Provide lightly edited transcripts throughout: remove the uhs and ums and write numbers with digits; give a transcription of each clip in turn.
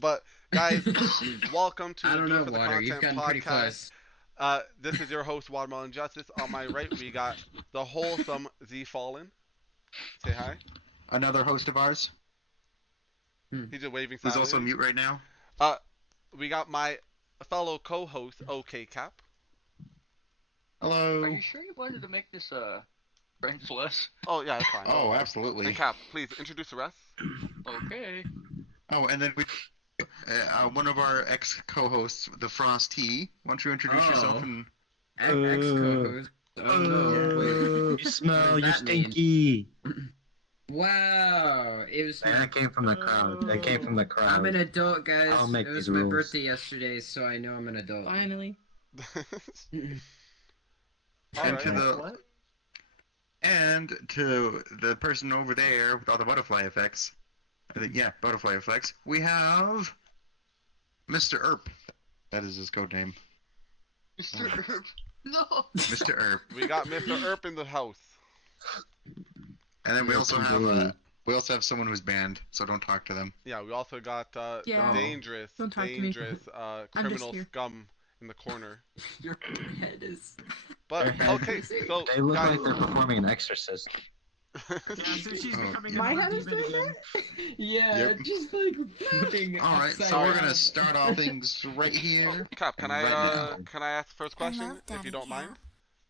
But guys, welcome I to don't Do know, It for the Water. You've Content gotten pretty podcast. close. This is your host, Watermelon Justice. On my right, we got the wholesome Z Fallen. Say hi. Another host of ours, Hmm. He's just waving who's also silently. mute right now. Uh, we got my fellow co-host, OK Cap. Are Hello. you sure you wanted to make this friends less? Oh yeah, it's fine. Don't Oh, worry. And absolutely. Cap, please introduce the rest. Okay. Oh, and then we, one of our ex-co-hosts, the Frosty. Why don't you introduce yourself Oh, and? ex-co-host. Oh no, wait. You What smell, does you that mean? stinky. Wow, it was Man, my. that came from the crowd. That came from the crowd. I'm an adult, guys. I'll make It was these my rules. birthday yesterday, so I know I'm an adult. Finally. All and right. to the What? and to the person over there with all the butterfly effects. I think butterfly effects. We have Mr. Erp. That is his code name. Mr. Herb. No. Mr. Erp. We got Mr. Earp in the house. And then we Yes, also have indeed. someone who's banned, so don't talk to them. Yeah, we also got Yeah. the dangerous, Don't talk to me. dangerous I'm just criminal here. scum in the corner. Your head is. But okay, so They look guys, like they're performing an exorcist. Yeah, so she's Oh. becoming My a head is demon doing again. that? Yeah, Yep. just like flipping. All right, upside so we're down. gonna start off things right here. Cap, can Right I now. can I ask the first question if you don't mind?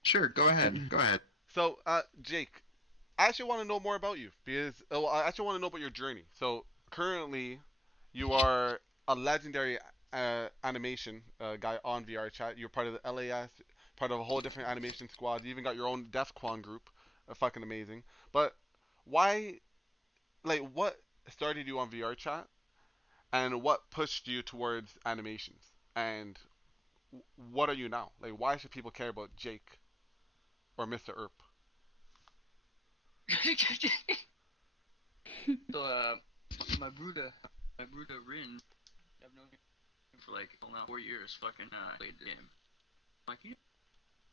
Sure, go ahead. Go ahead. So, Jake, I actually want to know more about you because I actually want to know about your journey. So, currently, you are a legendary animation guy on VRChat. You're part of the LAS, part of a whole different animation squad. You even got your own DefCon group. Fucking amazing. But why, like, what started you on VRChat, and what pushed you towards animations, and what are you now? Like, why should people care about Jake or Mr. Earp? So my Bruda Rin, I've known him for like now 4 years. Fucking played the game. Like you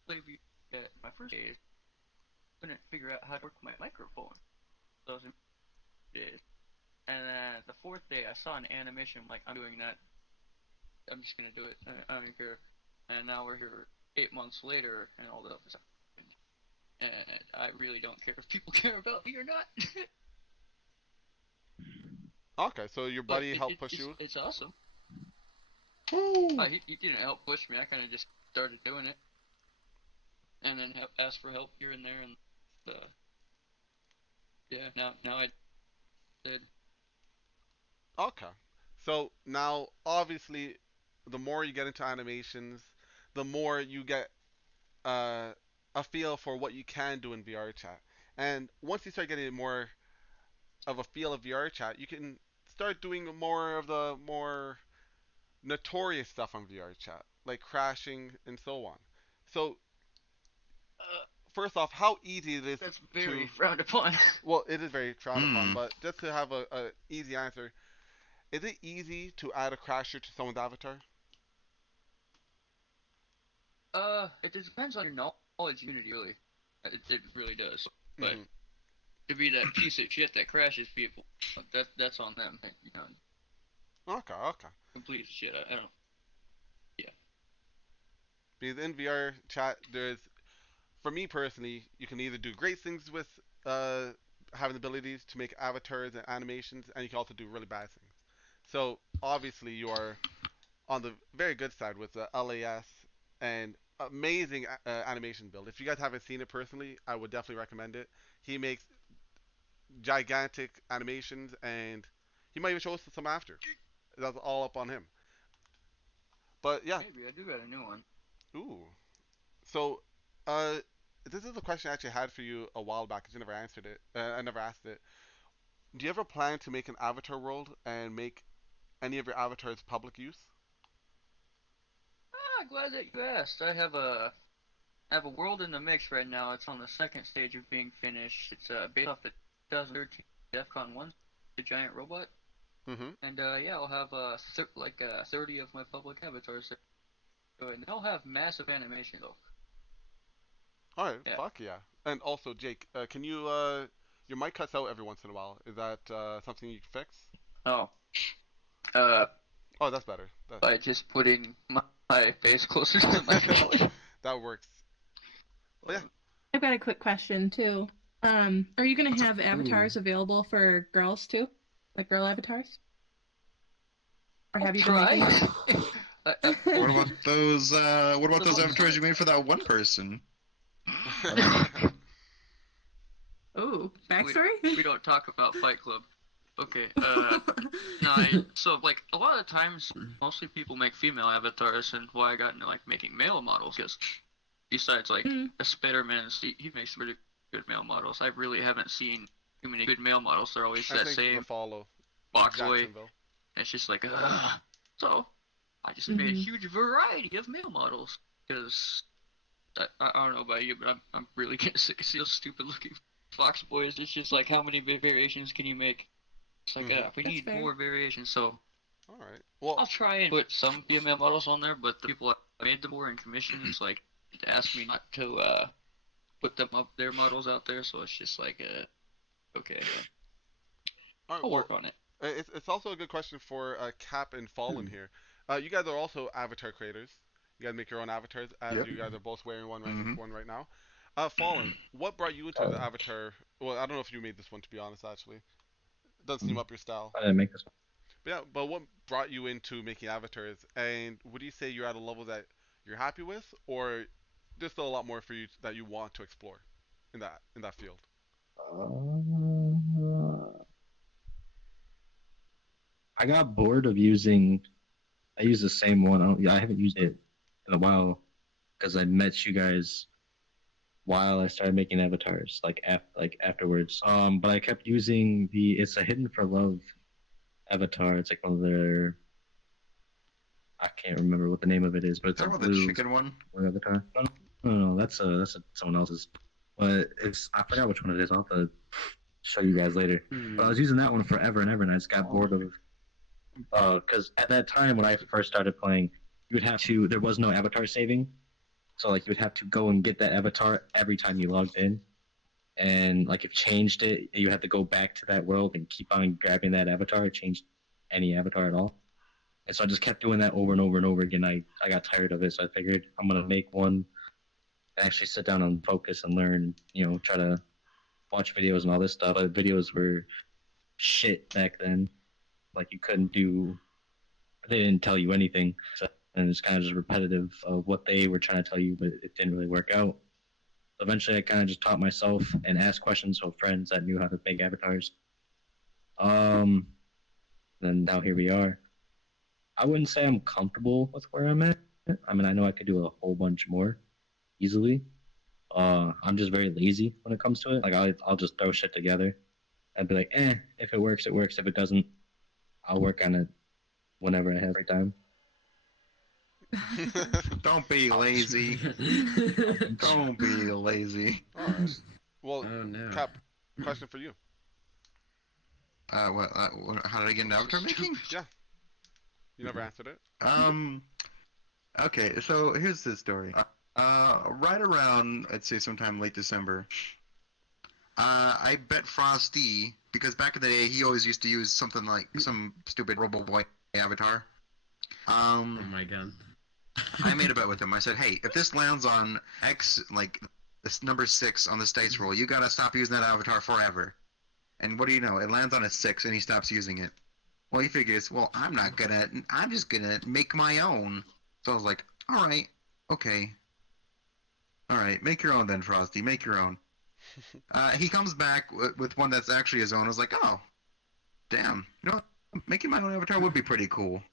play my first days, couldn't figure out how to work my microphone. So I was in days, and then the fourth day I saw an animation. I'm like, I'm doing that. I'm just gonna do it. I don't care. And now we're here 8 months later, and all that stuff has happened. And I really don't care if people care about me or not. Okay, so your But buddy helped push you. it's awesome. Woo! He didn't help push me. I kind of just started doing it, and then asked for help here and there, and yeah, now I did. Okay, so now obviously, the more you get into animations, the more you get uh, a feel for what you can do in VR chat. And once you start getting more of a feel of VR chat, you can start doing more of the more notorious stuff on VR chat, like crashing and so on. So Uh, first off, how easy it is that's very to frowned upon. well, it is very frowned upon, Hmm. but just to have a easy answer, is it easy to add a crasher to someone's avatar? It depends on your knowledge of Unity, really. It really does. But Mhm. to be that piece of shit that crashes people, that's on them. You know, Okay, okay. complete shit. I don't. Because in VR chat, there's, for me personally, you can either do great things with uh, having the abilities to make avatars and animations, and you can also do really bad things. So obviously, you are on the very good side with the LAS and amazing animation build. If you guys haven't seen it personally, I would definitely recommend it. He makes gigantic animations, and he might even show us some after. That's all up on him. But yeah, Maybe I do got a new one. ooh. So, uh, this is a question I actually had for you a while back. 'Cause you never answered it. I never asked it. Do you ever plan to make an avatar world and make any of your avatars public use? Glad that you asked. I have a world in the mix right now. It's on the second stage of being finished. It's based off the 2013 DEFCON 1, the giant robot. Mm-hmm. And yeah, I'll have 30 of my public avatars there. And they'll have massive animation though. All right. Yeah. Fuck yeah. And also, Jake, can you your mic cuts out every once in a while. Is that something you can fix? Oh. Uh, Oh, that's better. by just putting my face closer to the microphone. That works. But yeah, I've got a quick question too. Are you gonna What's up? have avatars available for girls too, like girl avatars, or have you been Try. making them? What about those? What about those avatars you made for that one person? Ooh, backstory? We don't talk about Fight Club. Okay, no, so like a lot of times, mostly people make female avatars, and why I got into like making male models, because besides like a Spiderman's, he makes really good male models. I really haven't seen too many good male models. They're always I that think same the follow box way. Jacksonville. And it's just like, ugh. So I just made a huge variety of male models, because I don't know about you, but I'm really getting sick of seeing those stupid looking fox boys. It's just like, how many variations can you make? It's like, we That's need fair. more variations. So All right. Well, I'll try and put some female models on there, but the people I made them for in commissions like asked me not to put them up their models out there. So it's just like, okay, all right, I'll well, work on it. it's also a good question for Cap and Fallen here. You guys are also avatar creators. You guys make your own avatars, as Yep. you guys are both wearing one Mhm. one right now. Fallen, what brought you into the avatar? Well, I don't know if you made this one, to be honest. Actually, it doesn't seem up your style. I didn't make this one. But yeah, but what brought you into making avatars? And would you say you're at a level that you're happy with, or there's still a lot more for you that you want to explore in that field? I got bored of using. I use the same one. I haven't used it in a while because I met you guys while I started making avatars, like afterwards. But I kept using it's a Hidden for Love avatar. It's like one of their. I can't remember what the name of it is, but Is it's that a about the blue chicken one? avatar. No, that's someone else's. But I forgot which one it is. I'll have to show you guys later. But I was using that one forever and ever, and I just got bored of. Because at that time when I first started playing, you would have to. There was no avatar saving, so like you would have to go and get that avatar every time you logged in, and like if changed it, you had to go back to that world and keep on grabbing that avatar, change any avatar at all. And so I just kept doing that over and over and over again. I got tired of it, so I figured I'm gonna make one and actually sit down and focus and learn. Try to watch videos and all this stuff. Videos were shit back then. Like you couldn't do. They didn't tell you anything, so, and it's kind of just repetitive of what they were trying to tell you, but it didn't really work out. So eventually, I kind of just taught myself and asked questions of friends that knew how to make avatars. Then now here we are. I wouldn't say I'm comfortable with where I'm at. I mean, I know I could do a whole bunch more easily. I'm just very lazy when it comes to it. Like I'll just throw shit together. I'd be like, if it works, it works. If it doesn't, I'll work on it whenever I have free time. Don't be lazy. Don't be lazy. All right. Well, Oh no. Cap, question for you. How did I get into avatar making? Yeah. You never answered it. Okay, so here's the story. Right around, I'd say sometime late December, I bet Frosty, because back in the day, he always used to use something like some stupid Robo Boy avatar. Oh my god. I made a bet with him. I said, hey, if this lands on X, like this number 6 on this dice roll, you gotta stop using that avatar forever. And what do you know? It lands on a 6 and he stops using it. Well, he figures, well, I'm just gonna make my own. So I was like, alright, okay. Alright, make your own then, Frosty, make your own. He comes back with one that's actually his own. I was like, oh, damn, making my own avatar would be pretty cool.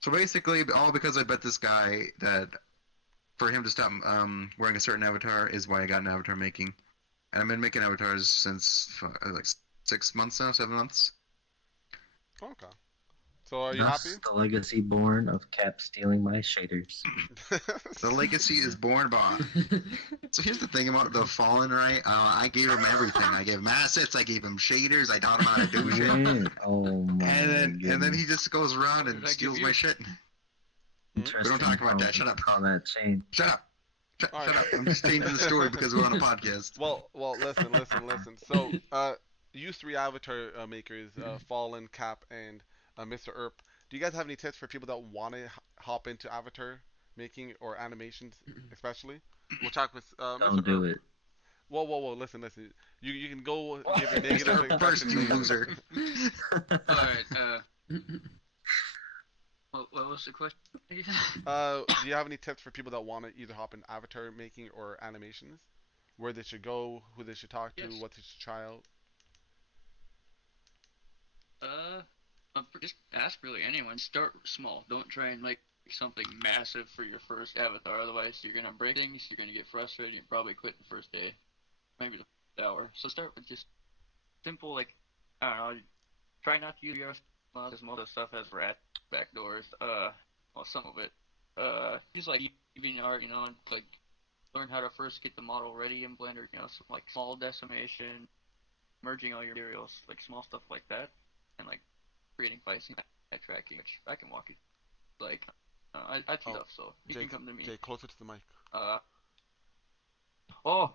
So basically, all because I bet this guy that for him to stop wearing a certain avatar is why I got an avatar making. And I've been making avatars since like 6 months now, 7 months. Okay. So are you Thus, happy? the legacy born of Cap stealing my shaders. The legacy is born by. So here's the thing about the Fallen, right? I gave him everything. I gave him assets. I gave him shaders. I taught him how to do shit. Oh my And then goodness. he just goes around and What did I steals give my you? shit. Interesting. We don't talk about that. Shut up. On that chain. Shut up. Shut Alright. up. I'm just changing the story because we're on a podcast. Well, listen. So, you three avatar makers, Fallen, Cap, and Mr. Earp, Do you guys have any tips for people that want to hop into avatar making or animations, especially? We'll talk with Mr. Don't do Earp. it. Whoa. Listen. You can go give your Mr. negative Earp first, impressions you later. loser. Alright, what was the question? Do you have any tips for people that want to either hop in avatar making or animations? Where they should go, who they should talk to, Yes. what they should try out? Just ask really anyone. Start small. Don't try and make something massive for your first avatar. Otherwise, you're gonna break things. You're gonna get frustrated. And probably quit the first day, maybe the first hour. So start with just simple, like I don't know. Try not to use your because most of the stuff has rat backdoors. Well, some of it. Use like even art, like learn how to first get the model ready in Blender. Some like small decimation, merging all your materials, like small stuff like that, and like creating pricing, tracking, which I can walk you. Like, I teach stuff, so you can come to me. Jay, closer to the mic. Oh.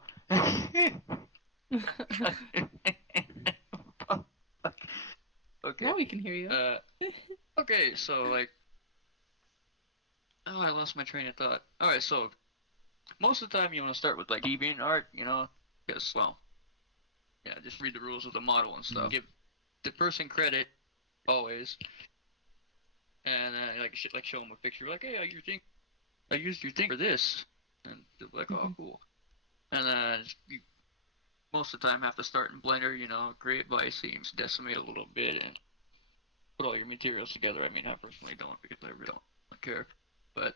Okay. Now we can hear you. Okay, so like, oh, I lost my train of thought. All right, so most of the time you want to start with like deviant art, because well, yeah, just read the rules of the model and stuff. Give the person credit always, and like show them a picture, like, hey, I used your thing for this, and they'll be like, oh, cool. And you most of the time have to start in Blender, create bi-seams, decimate a little bit, and put all your materials together. I mean, I personally don't because I really don't care. But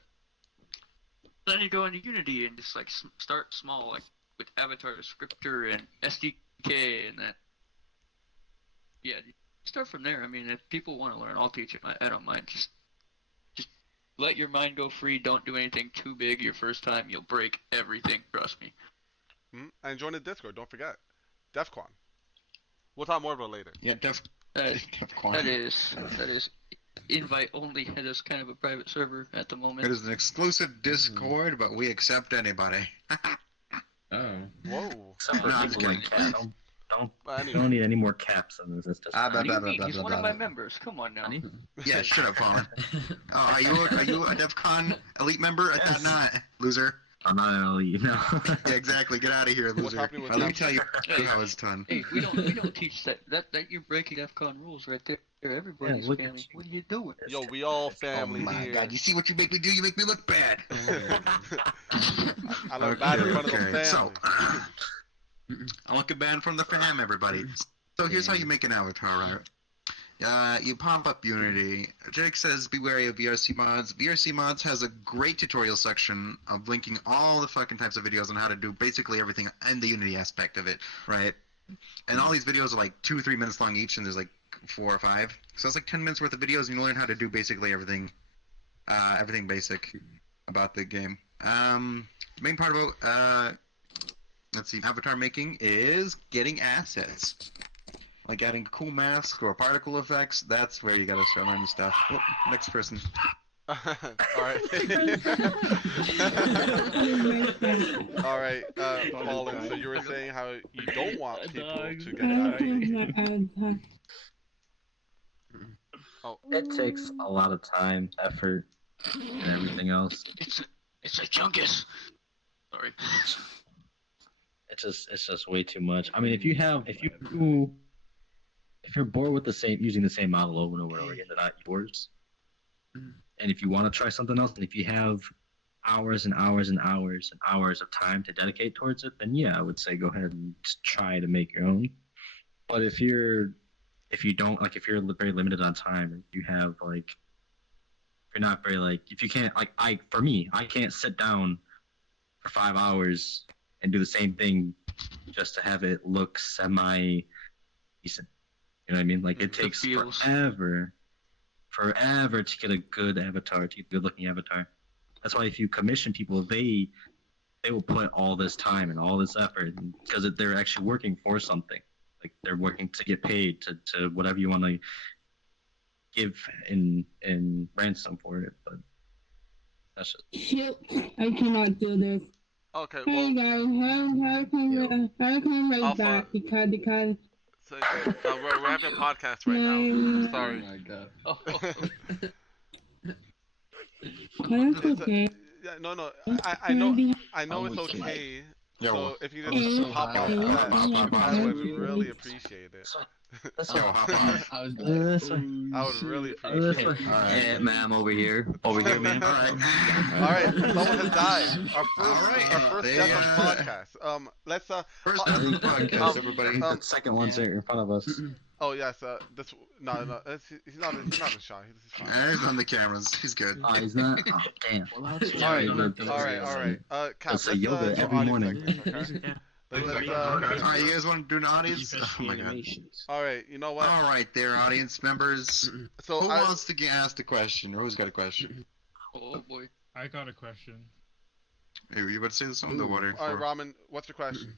then you go into Unity and just like start small, like with Avatar Descriptor and SDK, and then yeah, start from there. I mean, if people want to learn, I'll teach them. I don't mind. Just let your mind go free. Don't do anything too big your first time. You'll break everything. Trust me. And join the Discord. Don't forget, DefCon. We'll talk more about it later. Yeah, That is invite only. It is kind of a private server at the moment. It is an exclusive Discord, but we accept anybody. Oh. Whoa. Except for No, I'm just people like kidding. Cat. Don't Anyway. don't need any more caps in this. Ah, What do you mean? He's one of my members. Come on now. Yeah, shut up, Fallen. Oh, are you a DEFCON elite member? I thought not, loser. I'm not an elite, no. Yeah, exactly. Get out of here, loser. happening with Let me that? tell you Hey. how it's done. Hey, we don't teach that you're breaking DEFCON rules right there. Everybody's look at family. you. What are you doing? Yo, we all Oh family my here. god, you see what you make me do? You make me look bad. I look bad in front of the family. So, I look bad from the fam, everybody. So here's how you make an avatar, right? You pop up Unity. Jake says, be wary of VRC mods. VRC mods has a great tutorial section of linking all the fucking types of videos on how to do basically everything and the Unity aspect of it, right? And all these videos are like 2-3 minutes long each, and there's like 4 or 5. So it's like 10 minutes worth of videos, and you learn how to do basically everything, everything basic about the game. The main part about, let's see, avatar making is getting assets. Like adding cool masks or particle effects, that's where you gotta start learning stuff. Oh, next person. Alright. Alright, Fallen, so you were saying how you don't want people to get animated. Oh, It takes a lot of time, effort, and everything else. It's a chunkus. Sorry. It's just way too much. I mean, if you're bored with using the same model over and over again, they're not yours. And if you want to try something else, and if you have hours and hours and hours and hours of time to dedicate towards it, then yeah, I would say go ahead and just try to make your own. But if you're very limited on time, and you have like, if you're not very like, if you can't I can't sit down for 5 hours and do the same thing just to have it look semi decent. You know what I mean? Like it takes feels. forever to get a good avatar, to get a good looking avatar. That's why if you commission people, they will put all this time and all this effort because they're actually working for something. Like they're working to get paid to whatever you want to give in ransom for it. But that's just... Shit, I cannot do this. okay, Hey well, guys, I'll come right Alpha. back because So we're having a podcast right now. Sorry. my god. Oh, That's okay. Yeah, no. It's I gonna know be it's Almost like- okay. Yo, So if you I was just so hop high. off I that, hop I would off. really appreciate it. That's Yo, hop off. I was That's like, I would really Hey, appreciate it. Alright. ma'am, over here. Over here, ma'am. Alright. All right, someone has died. Alright, Our first they, death on podcast. Let's First death on the podcast, um, everybody. The second one's right in front of us. Oh yes, this no, he's not in shot. He's fine. He's on the cameras. He's good. Oh, he's not? Oh, damn. All right. Cap, Let's say let's yoga do every audio morning. segments, okay? Let's, Alright, you guys want to do an audience? Oh my god. all right, you know what? Alright there, audience members. So Who I, wants to get asked a question? Or who's got a question? oh boy. I got a question. Hey, you about to say this on the water? all right, Ramen, what's your question?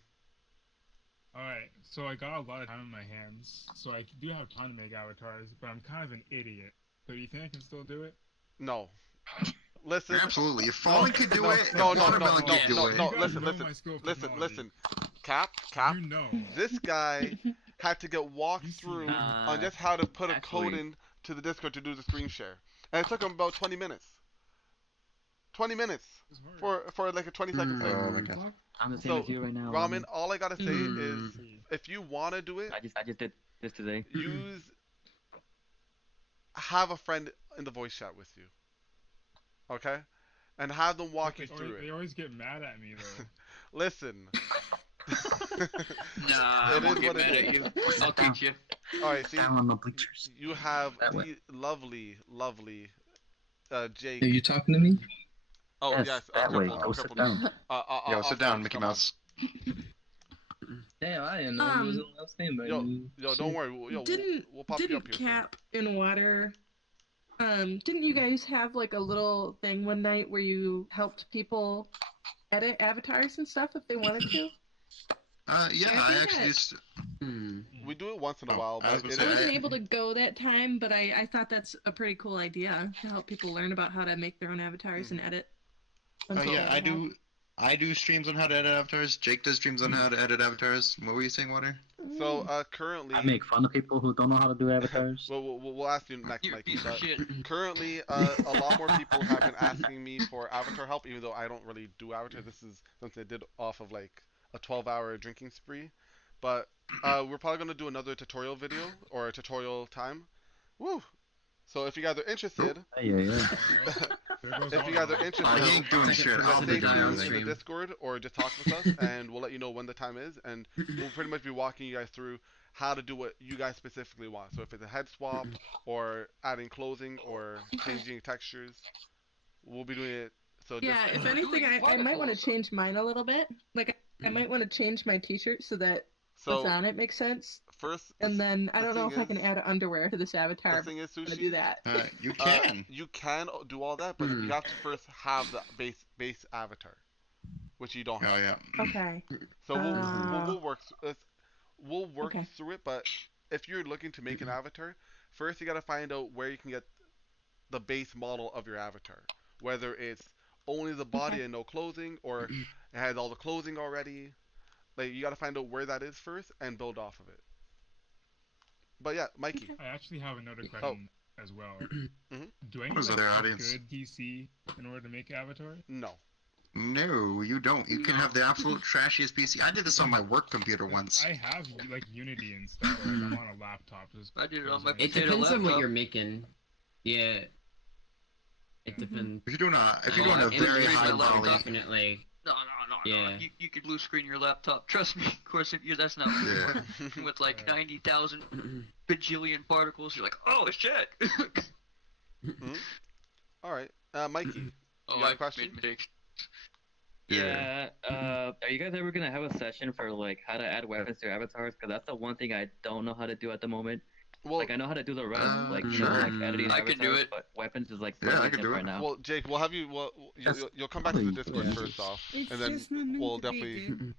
Alright, so I got a lot of time on my hands, so I do have time to make avatars, but I'm kind of an idiot. So do you think I can still do it? No. Listen. Absolutely. If Fallen could do it, No, if no, Watermelon could do no, it. no. You guys Listen, know listen, my skill of Listen. technology. Cap. You know. This guy had to get walked You see, through on just how to put a code in to the Discord to do the screen share, and it took him about 20 minutes. 20 minutes It's hard. for like a 20-second thing. Oh my god. I'm the same So, as you right now. Ramen, all I gotta say is, See. if you wanna do it, I just did this today. have a friend in the voice chat with you, okay, and have them walk you They through They it. always get mad at me though. Listen. Nah, It I won't is get what it mad at is. you. I'll teach you. All right, see, Down on the bleachers. you have That way. the lovely Jake. Are you talking to me? Oh Yes, yes, that way. crippled, Go sit crippled. down. Yo, off sit down, stage, Mickey come on. Mouse. Damn, I didn't know you was allowed to stand by me. Yo, don't worry. We'll Didn't pop you up didn't here. Cap in water? Didn't you guys have like a little thing one night where you helped people edit avatars and stuff if they wanted to? Yeah, I I think actually that- used to... Soon. We do it once in a Oh, while, I was but gonna it I say, is, wasn't able to go that time, but I thought that's a pretty cool idea to help people learn about how to make their own avatars and edit. yeah, I do streams on how to edit avatars. Jake does streams on how to edit avatars. What were you saying, Water? so currently. I make fun of people who don't know how to do avatars. We'll ask you next, You're a Mikey. piece of But shit. currently, a lot more people have been asking me for avatar help, even though I don't really do avatar. This is something I did off of like a 12-hour drinking spree. But we're probably gonna do another tutorial video or a tutorial time. Woo! So if you guys are interested, Yeah. There goes if you all guys are of them. interested, he ain't doing shit. I'll stay be doing tuned in the everything. Discord or just talk with us, and we'll let you know when the time is, and we'll pretty much be walking you guys through how to do what you guys specifically want. So if it's a head swap, or adding clothing, or changing textures, we'll be doing it. So Yeah, just, if anything, I might want to change mine a little bit. Like, I might want to change my t-shirt so that what's so on it makes sense. first, And then I the don't know if thing I can is- add underwear to this the avatar. thing is, I'm gonna Sushi, do that. You can. you can do all that, but you have to first have the base avatar, which you don't have. Oh yeah. Okay. So we'll work Okay. through it, but if you're looking to make an avatar, first you gotta find out where you can get the base model of your avatar. Whether it's only the body Okay. and no clothing, or it has all the clothing already. Like you gotta find out where that is first and build off of it. But yeah, Mikey. I actually have another question as well. Mhm. Do I What need was like, other a audience? good PC in order to make avatar? No. No, you don't. You can have the absolute trashiest PC. I did this on my work computer once. I have like Unity and stuff. Like, I'm on a laptop. Just I did it on my It potato depends on what laptop. you're making. Yeah. It depends. If you're doing a In very the high real life, poly, definitely. No. Yeah. You could blue screen your laptop. Trust me. Of course, if you that's not Yeah. with like Right. 90,000 bajillion particles. You're like, oh shit. All right, Mikey. Oh, You got a I question? made mistakes. Yeah. Are you guys ever gonna have a session for like how to add weapons to your avatars? Because that's the one thing I don't know how to do at the moment. Well, Like I know how to do the rest, like you sure. know, like editing I can do avatars, it. but weapons is like Yeah, I slightly can do different it. now. well, Jake, we'll have you. Well, That's you'll come back to the probably- Discord yeah. first off, It's and then just not meant we'll to be definitely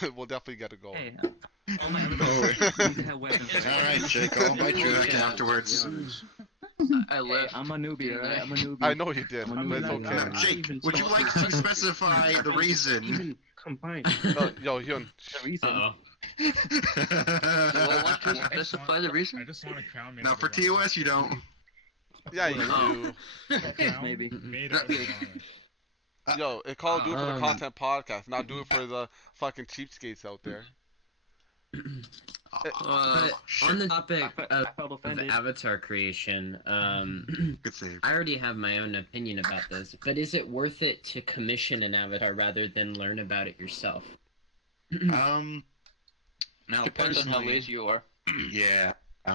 good. we'll definitely get a go. Hey, oh my Oh. god, we have weapons. Alright, Jake, I'll invite you back afterwards. I Hey, left. I'm a newbie, alright? I'm a newbie. I know you did, I'm but it's gonna do okay. that. Jake, would you like to specify the reason? Combine. No, yo, Hyun, The reason. Uh-oh. I want to specify the I reason? just want a crown made Now of for Irana. TOS, you don't. Yeah, you Oh. do. A crown Maybe. made of Irana. Yo, it called do it for the Um, content podcast, not do it for the fucking cheapskates out there. Oh, Uh, But shit. on the topic I felt of offended. avatar creation, Good save. I already have my own opinion about this, but is it worth it to commission an avatar rather than learn about it yourself? Now depends on how personally, lazy you are. yeah.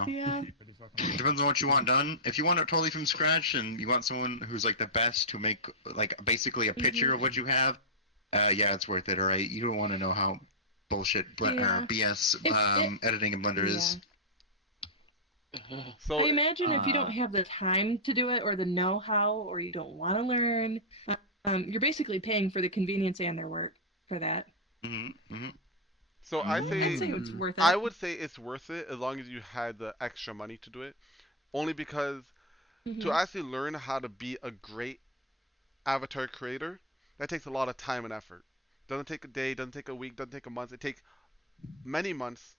Yeah. Pretty fucking Depends on what you want done. If you want it totally from scratch and you want someone who's like the best to make like basically a picture of what you have, yeah, it's worth it. All right, you don't want to know how bullshit Yeah. or BS If editing in Blender is. So I imagine if you don't have the time to do it or the know-how or you don't want to learn, you're basically paying for the convenience and their work for that. so I I'd say say it's worth it. I would say it's worth it as long as you had the extra money to do it. Only because to Mhm. actually learn how to be a great avatar creator, that takes a lot of time and effort. Doesn't take a day, doesn't take a week, doesn't take a month. It takes many months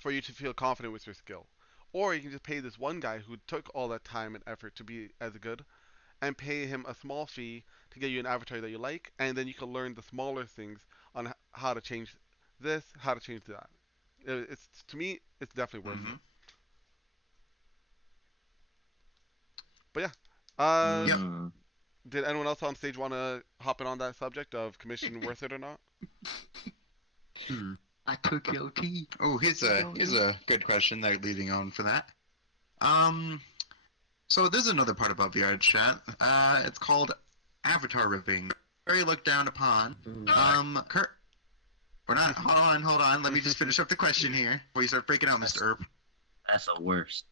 for you to feel confident with your skill. Or you can just pay this one guy who took all that time and effort to be as good and pay him a small fee to get you an avatar that you like, and then you can learn the smaller things on how to change this, how to change that. It's to me, it's definitely worth it. But yeah, Yep. did anyone else on stage want to hop in on that subject of commission worth it or not? I took your tea. Oh, here's a good question that leading on for that. So there's another part about VR chat. It's called avatar ripping. Very looked down upon. Kurt, we're not. Hold on. Let me just finish up the question here before you start breaking out, Mr. Earp. That's the worst.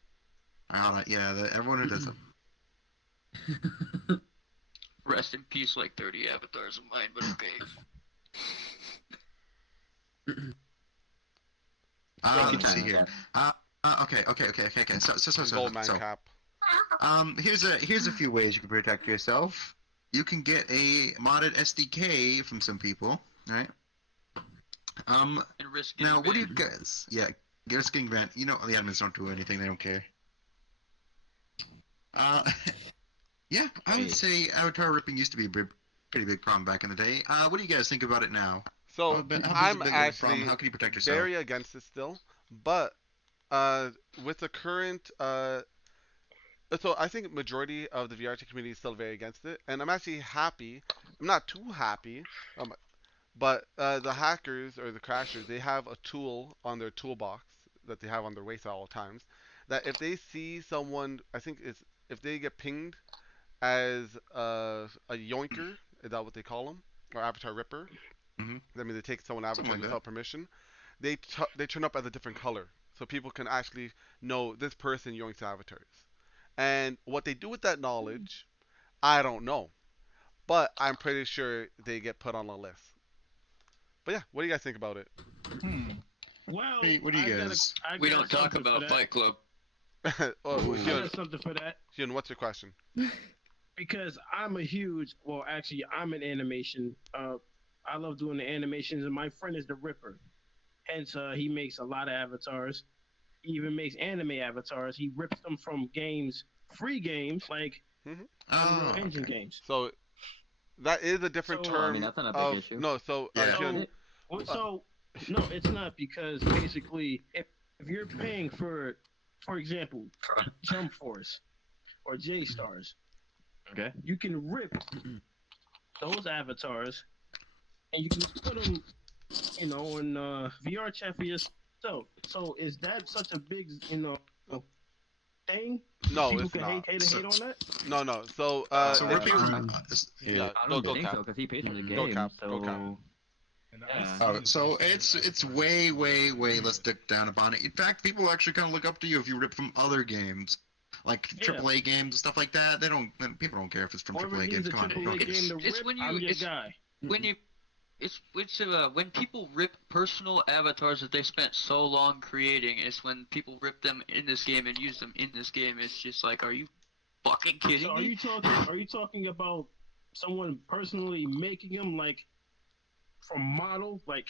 Yeah, everyone who does it. Rest in peace, like 30 avatars of mine, but okay. Let's see here. Okay. So, Goldman cap. here's a few ways you can protect yourself. You can get a modded SDK from some people, right? And risk getting Now what do you banned. guys? Yeah, risk getting banned. You know, the admins don't do anything; they don't care. Yeah, I would say avatar ripping used to be a pretty big problem back in the day. What do you guys think about it now? So How big of a I'm problem? actually How can you protect yourself? very against it still, but with the current so I think majority of the VRT community is still very against it, and I'm actually happy. I'm not too happy, but the hackers or the crashers, they have a tool on their toolbox that they have on their waist at all times. That if they see someone, I think it's if they get pinged as a yoinker, is that what they call them, or avatar ripper? Mhm. That means they take someone avatar Something like without permission. They turn up as a different color, so people can actually know this person yoinks avatars. And what they do with that knowledge, I don't know. But I'm pretty sure they get put on a list. But yeah, what do you guys think about it? Well, What do you guys? We don't talk about Fight Club. Oh, I Hyun, got something for that Hyun, what's your question? because I'm a huge. Well, actually, I'm an animation. I love doing the animations, and my friend is the Ripper. Hence, he makes a lot of avatars. He even makes anime avatars. He rips them from games, free games like Unreal Engine games. So that is a different So, term. I mean, that's not a big of, issue. No, so Yeah. Hyun, So no, it's not because basically, if you're paying for example, Jump Force or J Stars, Okay. you can rip those avatars and you can put them, on VR chat for yourself. So is that such a big, thing? no, People it's can not. hate on that. No. So So if ripping. you, yeah, I go don't think cap. so because he pays for the Go game. Cap, So go Cap. And Yeah. Oh, so it's way less dick down upon it. In fact, people actually kind of look up to you if you rip from other games, like Yeah. AAA games and stuff like that. People don't care if it's from Whoever AAA needs games. a Come on, AAA don't get game to It's rip, when you- I'm your it's- guy. When people rip personal avatars that they spent so long creating, it's when people rip them in this game and use them in this game. It's just like, are you fucking kidding So are me? you talking? Are you talking about someone personally making them like from model, like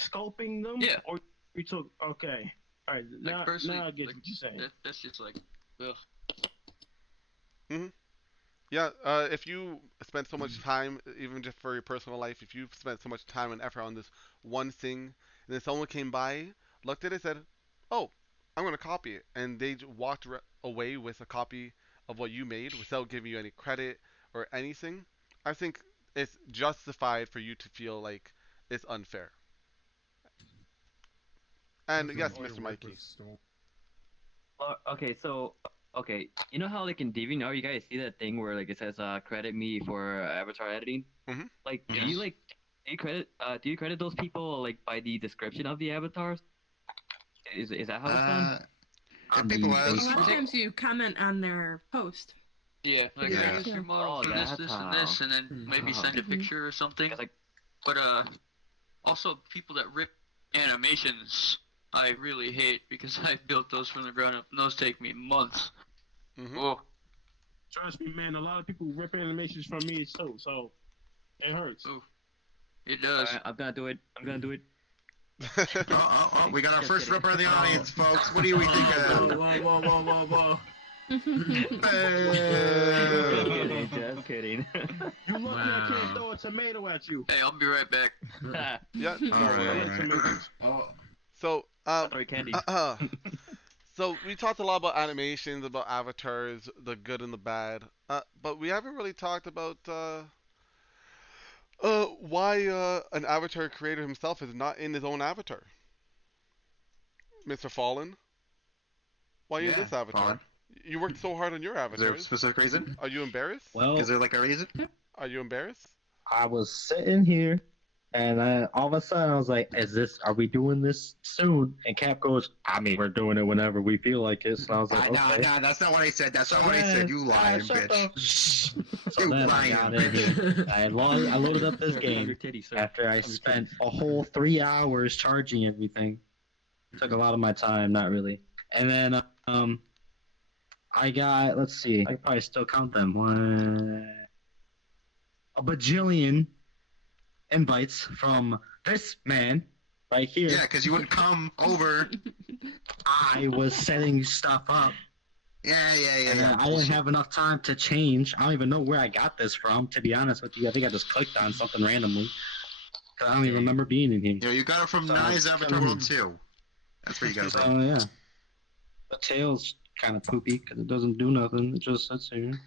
sculpting them? Yeah. Or you took okay. All right. Like Now, personally, now I get like, what you're saying. that's just like, ugh. Yeah, if you spend so much time, even just for your personal life, if you've spent so much time and effort on this one thing, and then someone came by, looked at it, said, "Oh, I'm gonna copy it," and they walked away with a copy of what you made without giving you any credit or anything, I think it's justified for you to feel like it's unfair. And yes, All your Mr. work Mikey. was stolen. Okay, so you know how like in DeviantArt you guys see that thing where like it says credit me for avatar editing? Mhm. Like Yes. do you credit those people like by the description of the avatars? Is that how it's done? If people A ask, lot of times you comment on their post. Yeah, like Yeah. I used your model Oh, for this, that's this, and how. this, and then maybe send a Mhm. picture or something. Like, But also people that rip animations, I really hate because I built those from the ground up. And those take me months. Mhm. Oh, Trust me, man. A lot of people rip animations from me too, so it hurts. oh, it does. alright, I'm gonna do it. we got our Just first kidding. ripper of the audience, folks. What do we think of? Whoa. Just kidding. You lucky I can't throw a tomato at you. Hey, I'll be right back. Yeah. All I right. like tomatoes. So, Sorry, candy. so we talked a lot about animations, about avatars, the good and the bad. But we haven't really talked about why an avatar creator himself is not in his own avatar. Mr. Fallen, why are you in Yeah, this avatar? Fallen. You worked so hard on your Is there a avatars. specific reason? Are you embarrassed? Well, Is there like a reason? Are you embarrassed? I was sitting here, and all of a sudden I was like, are we doing this soon? And Cap goes, I mean, we're doing it whenever we feel like it. So I was like, okay. No, that's not what I said. That's not what I said. You lying, shut bitch. So You then I lying, got in here. I loaded up this game after I spent a whole 3 hours charging everything. Took a lot of my time, not really. And then I got, let's see, I could probably still count them. A bajillion invites from this man right here. Yeah, because you wouldn't come over. I was setting stuff up. Yeah. And I didn't have enough time to change. I don't even know where I got this from, to be honest with you. I think I just clicked on something randomly. 'Cause I don't even remember being in here. You know, you got it from So, Nye's Avatar World 2. That's where you got it from. Oh, yeah. The tail's kind of poopy because it doesn't do nothing. It just sits here.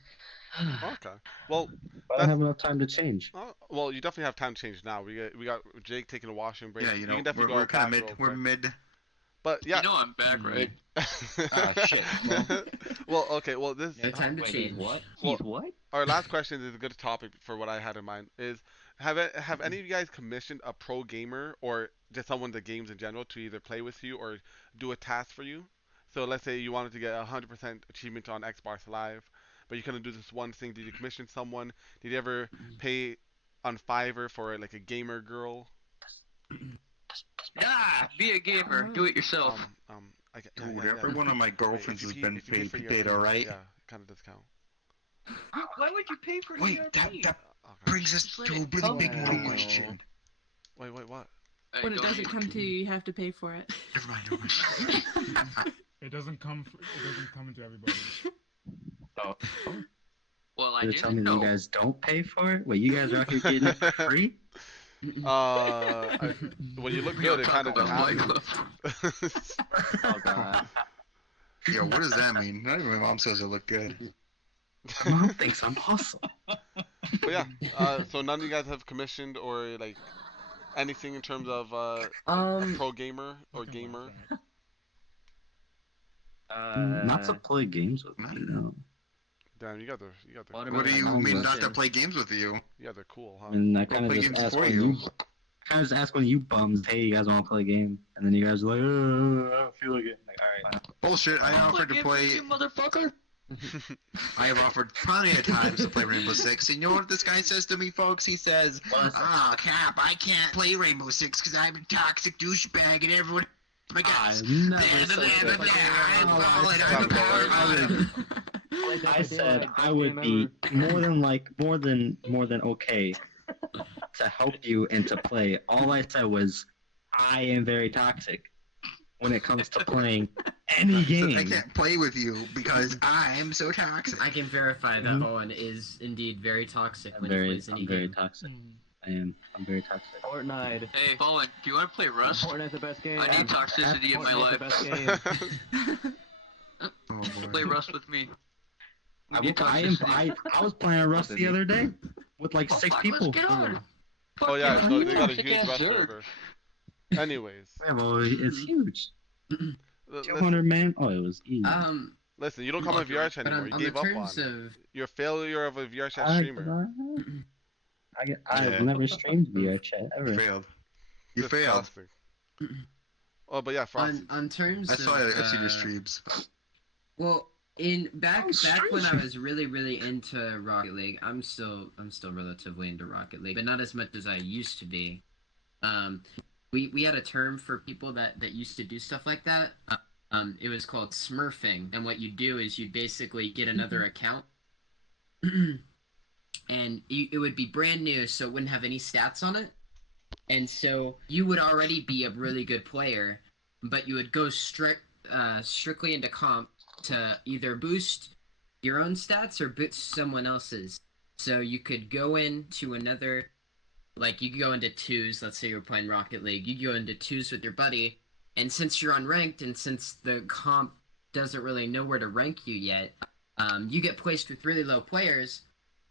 Okay. Well, I don't have enough time to change. well, you definitely have time to change now. We got Jake taking a washing break. Yeah, you know, can definitely we're go kind of back mid. real We're quick. mid. But yeah. You know I'm back, right? Shit. Well, okay. Well, this. No time to change. What? Well, What? Our last question is a good topic for what I had in mind. Is have any of you guys commissioned a pro gamer or just someone that games in general to either play with you or do a task for you? So let's say you wanted to get 100% achievement on Xbox Live, but you couldn't do this one thing. Did you commission someone? Did you ever pay on Fiverr for like a gamer girl? Nah, be a gamer. Do it yourself. Dude, every one of my girlfriends has been paid alright. Yeah, kind of discount. Why would you pay for Wait, ERP? that brings us to a really big new question. Wait, what? Hey, When it don't doesn't even- come to you, you have to pay for it. Never mind. It doesn't come into everybody. Well, I You're telling me didn't that know. you guys don't pay for it? Wait, you guys are out here getting it for free? When you look We good, don't it talk kind of about Fight happens. Club. Oh god. Yo, what does that mean? Not even my mom says I look good. My mom thinks I'm awesome. But yeah, so none of you guys have commissioned or like anything in terms of a pro gamer or gamer. Not to play games with me, no. Damn, you got the What do you mean not to play games with you? Yeah, they're cool, huh? And I kind of play just games ask for when you. you bums, hey, you guys want to play a game? And then you guys are like, I don't feel like it. Like, all right. Bullshit, I offered to play. You motherfucker. I have offered plenty of times to play Rainbow Six. And you know what this guy says to me, folks? He says, "Ah, Cap, I can't play Rainbow Six because I'm a toxic douchebag and everyone." My I guys, never said that. I'm a power. I said I would be more than okay to help you and to play. All I said was I am very toxic when it comes to playing any game. I can't play with you because I'm so toxic. I can verify that Bowen is indeed very toxic when he plays any I'm very game. toxic. I am. I'm very toxic. Fortnite. Hey, Bowen, do you want to play Rust? Fortnite's the best game. I need toxicity in my Fortnite's the life. best game. Oh boy. Play Rust with me. I Need toxicity. was playing Rust the other day with like Oh, 6 fuck, people. Let's get on. Oh yeah, Fuck so yeah, they got a sick huge ass Rust jerk. server. Anyways, Yeah, well, it's huge. listen, 200 man. Oh, it was easy. listen, you don't come on VR chat But anymore. You on gave the up terms on it. of You're a failure of a VR chat streamer. I've Yeah. never streamed VR chat You ever. failed. You failed. Disgusting. Oh, but yeah, Frosty. on terms I of saw it. I've seen your streams. well, back when I was really into Rocket League, I'm still relatively into Rocket League, but not as much as I used to be. We had a term for people that used to do stuff like that. It was called smurfing, and what you do is you basically get another account, and it would be brand new, so it wouldn't have any stats on it, and so you would already be a really good player, but you would go strictly into comp to either boost your own stats or boost someone else's. So you could go into another, like you could go into twos, let's say you're playing Rocket League, you go into twos with your buddy, and since you're unranked and since the comp doesn't really know where to rank you yet, you get placed with really low players,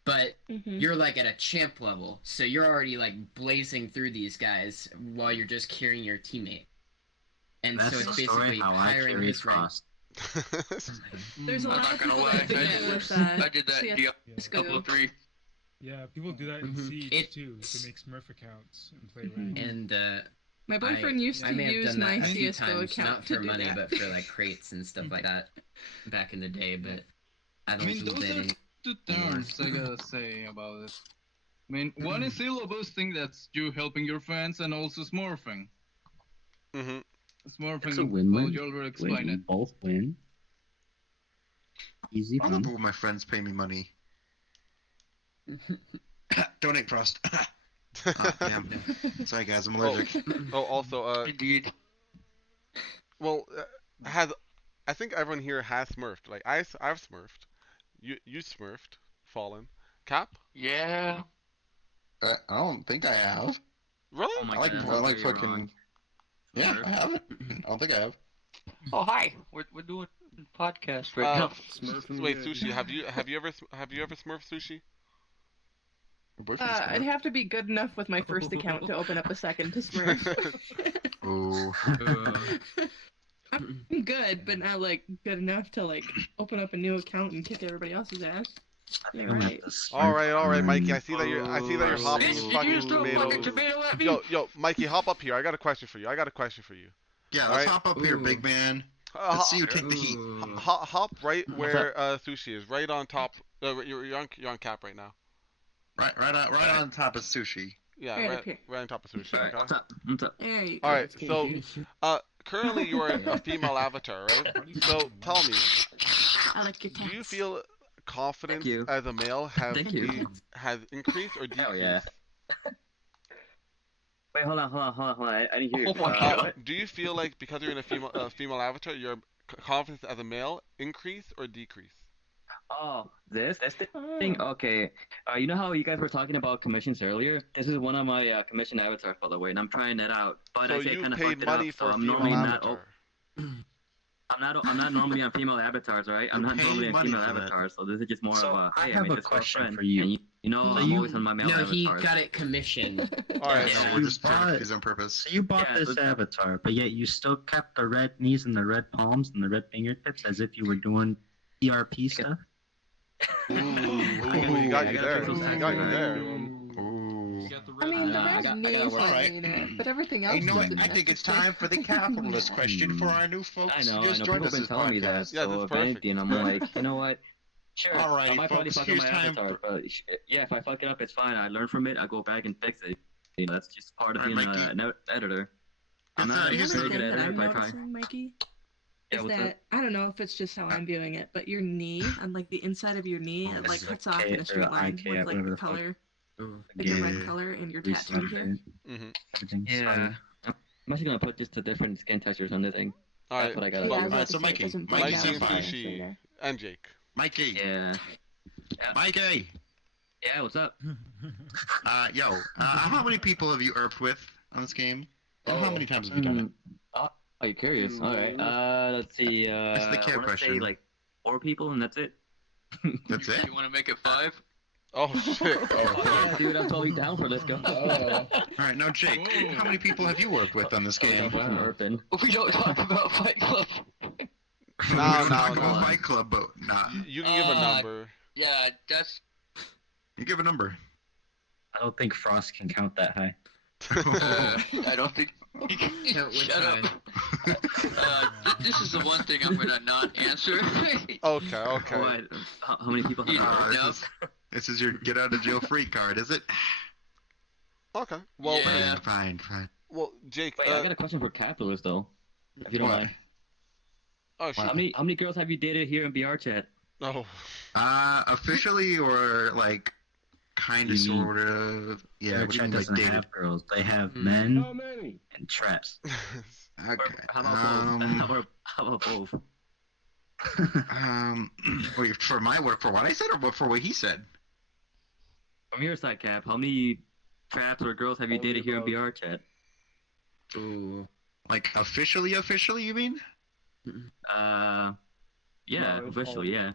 but you're like at a champ level, so you're already like blazing through these guys while you're just carrying your teammate. And That's so the it's story basically how I hiring carried his rank. Frost. There's a I'm lot not of gonna people lie, that do that with I did that in CS:GO. Diablo 3. Yeah, people do that in Siege too. They make Smurf accounts and play rank. And My boyfriend used I to may have use done my that a few CS:GO times, account not to for do money, that. but for like crates and stuff like that back in the day. But I don't do those that are any- two terms I gotta say about it. I mean, one is elo boosting, that's you helping your friends, and also smurfing. Mm-hmm. Smurfing, It's a well, win-win. you already explained it. Both win. Easy I fun. love when my friends pay me money. Donate, Frost. Ah, damn. Sorry, guys, I'm allergic. Oh, also, Indeed. well, I think everyone here has smurfed. Like I've smurfed. You smurfed. Fallen. Cap? Yeah. I don't think I have. Really? Oh my I like, god. I like you're fucking. wrong. Yeah, I have it. I don't think I have. Oh, hi. We're doing a podcast right now. Wait, Sushi, have you ever smurfed Sushi? Your boyfriend's smart. I'd have to be good enough with my first account to open up a second to Smurf. Oh. I'm good, but not like good enough to like open up a new account and kick everybody else's ass. Yeah, right. All right, Mikey. I see that you're hopping Did you fucking just throw a fucking tomatoes. tomato at me? Yo, Mikey, hop up here. I got a question for you. Yeah, All let's right. hop up here, Ooh. big man. Let's see you take the heat. Ooh. Hop right where Sushi is, right on top. You're on Cap right now. Right on top of sushi. Yeah, Right up here. right on top of Sushi. Alright, Okay. on top. There you go. All right. So, currently you are a female avatar, right? So tell me, I like your do you tats. feel confidence you. as a male has Thank you. has increased or decreased? Hell yeah. Wait, hold on. I didn't hear you. Oh my god. Do you feel like because you're in a female avatar, your confidence as a male increase or decrease? Oh, this thing? Okay. You know how you guys were talking about commissions earlier? This is one of my commission avatars, by the way, and I'm trying it out. But So I say you kind of paid fucked it money up, for so a I'm female normally not. avatar. I'm not normally on female avatars, right? I'm You not paid normally on money female for that. avatars, so this is just more So of a. I Hey, have made a this question friend, for you. and you know, So I'm you- always on my male No, he avatars. got it commissioned. All right, Yeah. no, we're You just trying to bought- confuse on purpose. So you bought Yeah, this but- avatar, but yet you still kept the red knees and the red palms and the red fingertips as if you were doing ERP stuff. Ooh, you got you there. You got you there. Ooh. I mean, the I red gotta knees work. I Alright. mean it, but everything else Hey, you know what? doesn't I think it's necessarily- time for the capitalist question for our new folks I know. who just People joined have us been this telling me that. podcast. Yeah, So that's if perfect. anything, I'm like, you know what? Sure. Alrighty, I might probably folks, fuck up here's my time avatar, for- but yeah, if I fuck it up, it's fine. I learn from it. I go back and fix it. You know, that's just part of Alright, being Mikey. an editor. I'm It's, not The here's other very the- good thing at that I'm it, but I try. noticing, Mikey, Yeah, is what's that up? I don't know if it's just how I'm viewing it, but your knee and like the inside of your knee, it like This is cuts a off in K a straight or line IK, with like whatever the the fuck. color, Ooh. like the red Yeah. color in your Reset tattoo here. Mm-hmm. Everything's Yeah. fine. I'm actually gonna put just the different skin textures on the thing. All That's right, what I Yeah, gotta I do. was Alright, about so to say it Mikey. doesn't Mikey blend out said with the five. texture there. and Jake. Mikey. Yeah. Mikey. Yeah, what's up? How many people have you ERPed with on this game? And how many times have you done it? Oh, are you curious? Alright, let's see, That's the I care wanna say question. like 4 people and that's it. That's it? You want to make it 5? Oh shit. Yeah, dude, I'm totally down for this. Go. Alright, now Jake, how many people have you worked with on this game? We don't talk about Fight Club. We No, don't talk no, about no. Fight Club, but nah. You can give a number. Yeah, that's. You give a number. I don't think Frost can count that high. I don't think. Shut up. This is the one thing I'm gonna not answer. Okay, okay. What? How many people have No. This is your get out of jail free card, is it? Okay. Well, Yeah. Fine. well, Jake. Wait, I got a question for Capitalist though. If you don't What? mind. Oh shit. How many girls have you dated here in VRChat? Oh. Officially or like kind of, sort of? Yeah, what do you VRChat mean like doesn't dated? have girls. They have men How many? and traps. Okay. How about both? Or how about both? Wait, for my work, for what I said, or for what he said? From your side, Cap, how many traps or girls have you dated here in VRChat? Ooh. Like officially, you mean? Yeah, No, officially, yeah.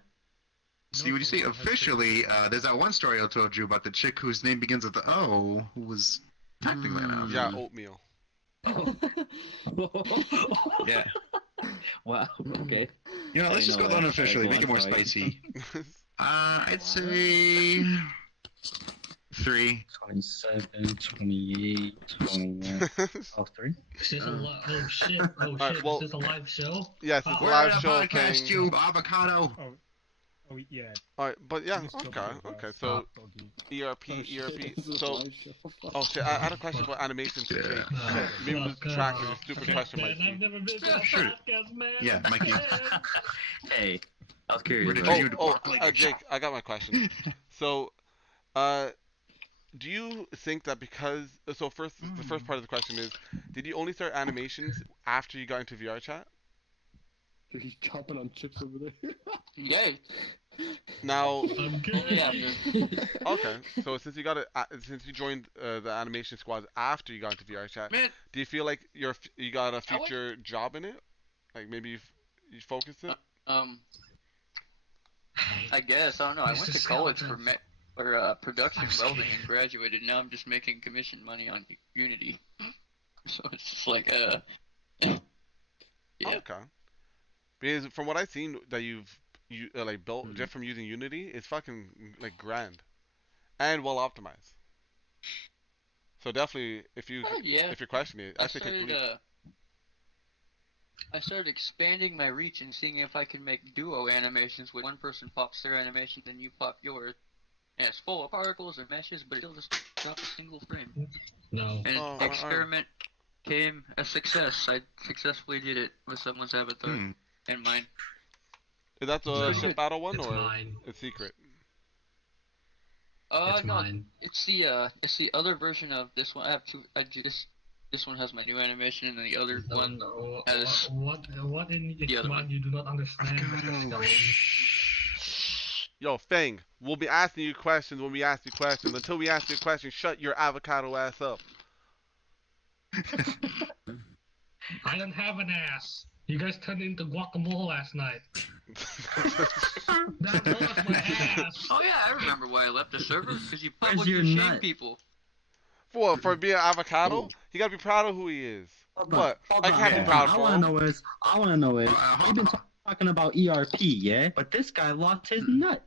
See, when you say officially, there's that one story I told you about the chick whose name begins with the O, who was technically enough. Yeah, oatmeal. Yeah. Wow. Okay. You know, let's just go unofficially, make it more spicy. I'd say 3. 27, 28, 29. Oh, 3? Is this a oh shit, Alright, well, is this a live show? Yes, it's a We're live at a show podcast, thing. you avocado. Oh yeah. Alright, but yeah, You still okay, talk about okay. So doggy. ERP. So, oh shit, I had a question about animation for Jake. Shit, maybe it was tracking a stupid question, Man, I've Mikey. never been to a Sure. podcast, man. Yeah, Mikey. Hey, I was curious. Where did bro. you walk like a Jake, I got my question. So, do you think that because so first the first part of the question is, did you only start animations after you got into VRChat? He's chopping on chips over there. Yeah. Now, I'm good. Yeah. okay. So since you got it, since you joined the animation squad after you got into VRChat, Man, do you feel like you got a future job in it? Like maybe you focused it? I guess I don't know. I Mr. went to college Skeleton. for production I'm welding scared. and graduated. Now I'm just making commission money on Unity. So it's just like yeah. Okay. Because from what I've seen that you like built just from using Unity, it's fucking like grand and well optimized. So definitely, if you Yeah. if you're questioning it, I should take the lead. I started expanding my reach and seeing if I could make duo animations where one person pops their animation, then you pop yours. And it's full of particles and meshes, but it still just not a single frame. No. And Oh, the experiment came a success. I successfully did it with someone's avatar and mine. Is that the No. ship battle one It's or mine. it's secret? It's No, mine. it's the other version of this one. I have two. This one has my new animation, and the other one has. What in the it's other mine one. you do not understand, Mr. Skeleton? Yo, Fang, we'll be asking you questions when we ask you questions. Until we ask you a question, shut your avocado ass up. I don't have an ass. You guys turned into guacamole last night. That was my ass. Oh yeah, I remember why I left the server because you Where's publicly your shame nut? people. For being an avocado, he gotta be proud of who he is. Hold on, What? hold I on, can't hold be proud on. for I him. want to know is, hold we've been on. talking about ERP, yeah? But this guy lost his nut.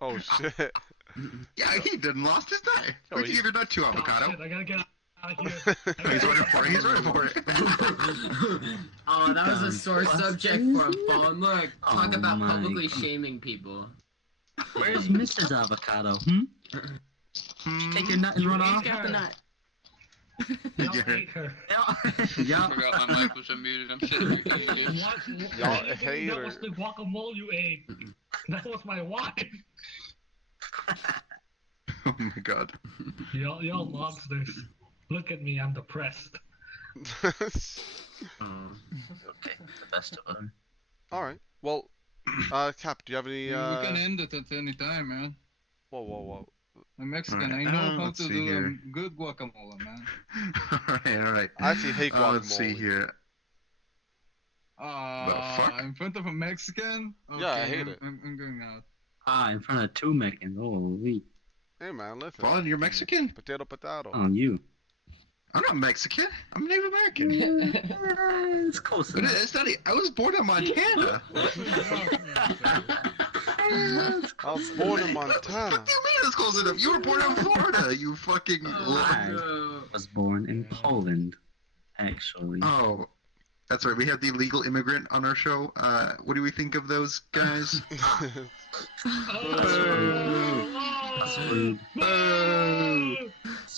Oh shit. Yeah, he didn't lost his nut. Oh, Where'd you he- give your nut to, Oh, avocado? shit, I gotta get out of here. He's running for it. He's running for it. Oh, that was a sore Busted. subject for him, Paul. Look, talk Oh about my publicly God. shaming people. Where's Mrs. Avocado? Take your nut and run He's off? got the nut. Y'all Yeah. hate her. Yeah. Forgot my mic was unmuted. I'm sitting here. Y'all That hate was her. the guacamole you ate. That was my walk. Oh my god. Y'all monsters. Look at me, I'm depressed. Okay, the best of them. All right. Well, Cap, do you have any? We can end it at any time, man. Whoa. I'm Mexican. Alright, I know how let's to see do here. good guacamole, man. Alright. I actually hate guacamole. Let's see here. fuck? In front of a Mexican? Okay, Yeah, I hate it. I'm going out. In front of two Mexicans. Holy. Hey man, listen. Fallen, you're Mexican? Potato. Oh, you. I'm not Mexican. I'm Native American. It's close But enough. it's not. I was born in Montana. I was born in Montana. What do you mean it's close enough? You were born in Florida. You fucking. I was born in Poland, actually. Oh, that's right. We have the illegal immigrant on our show. What do we think of those guys?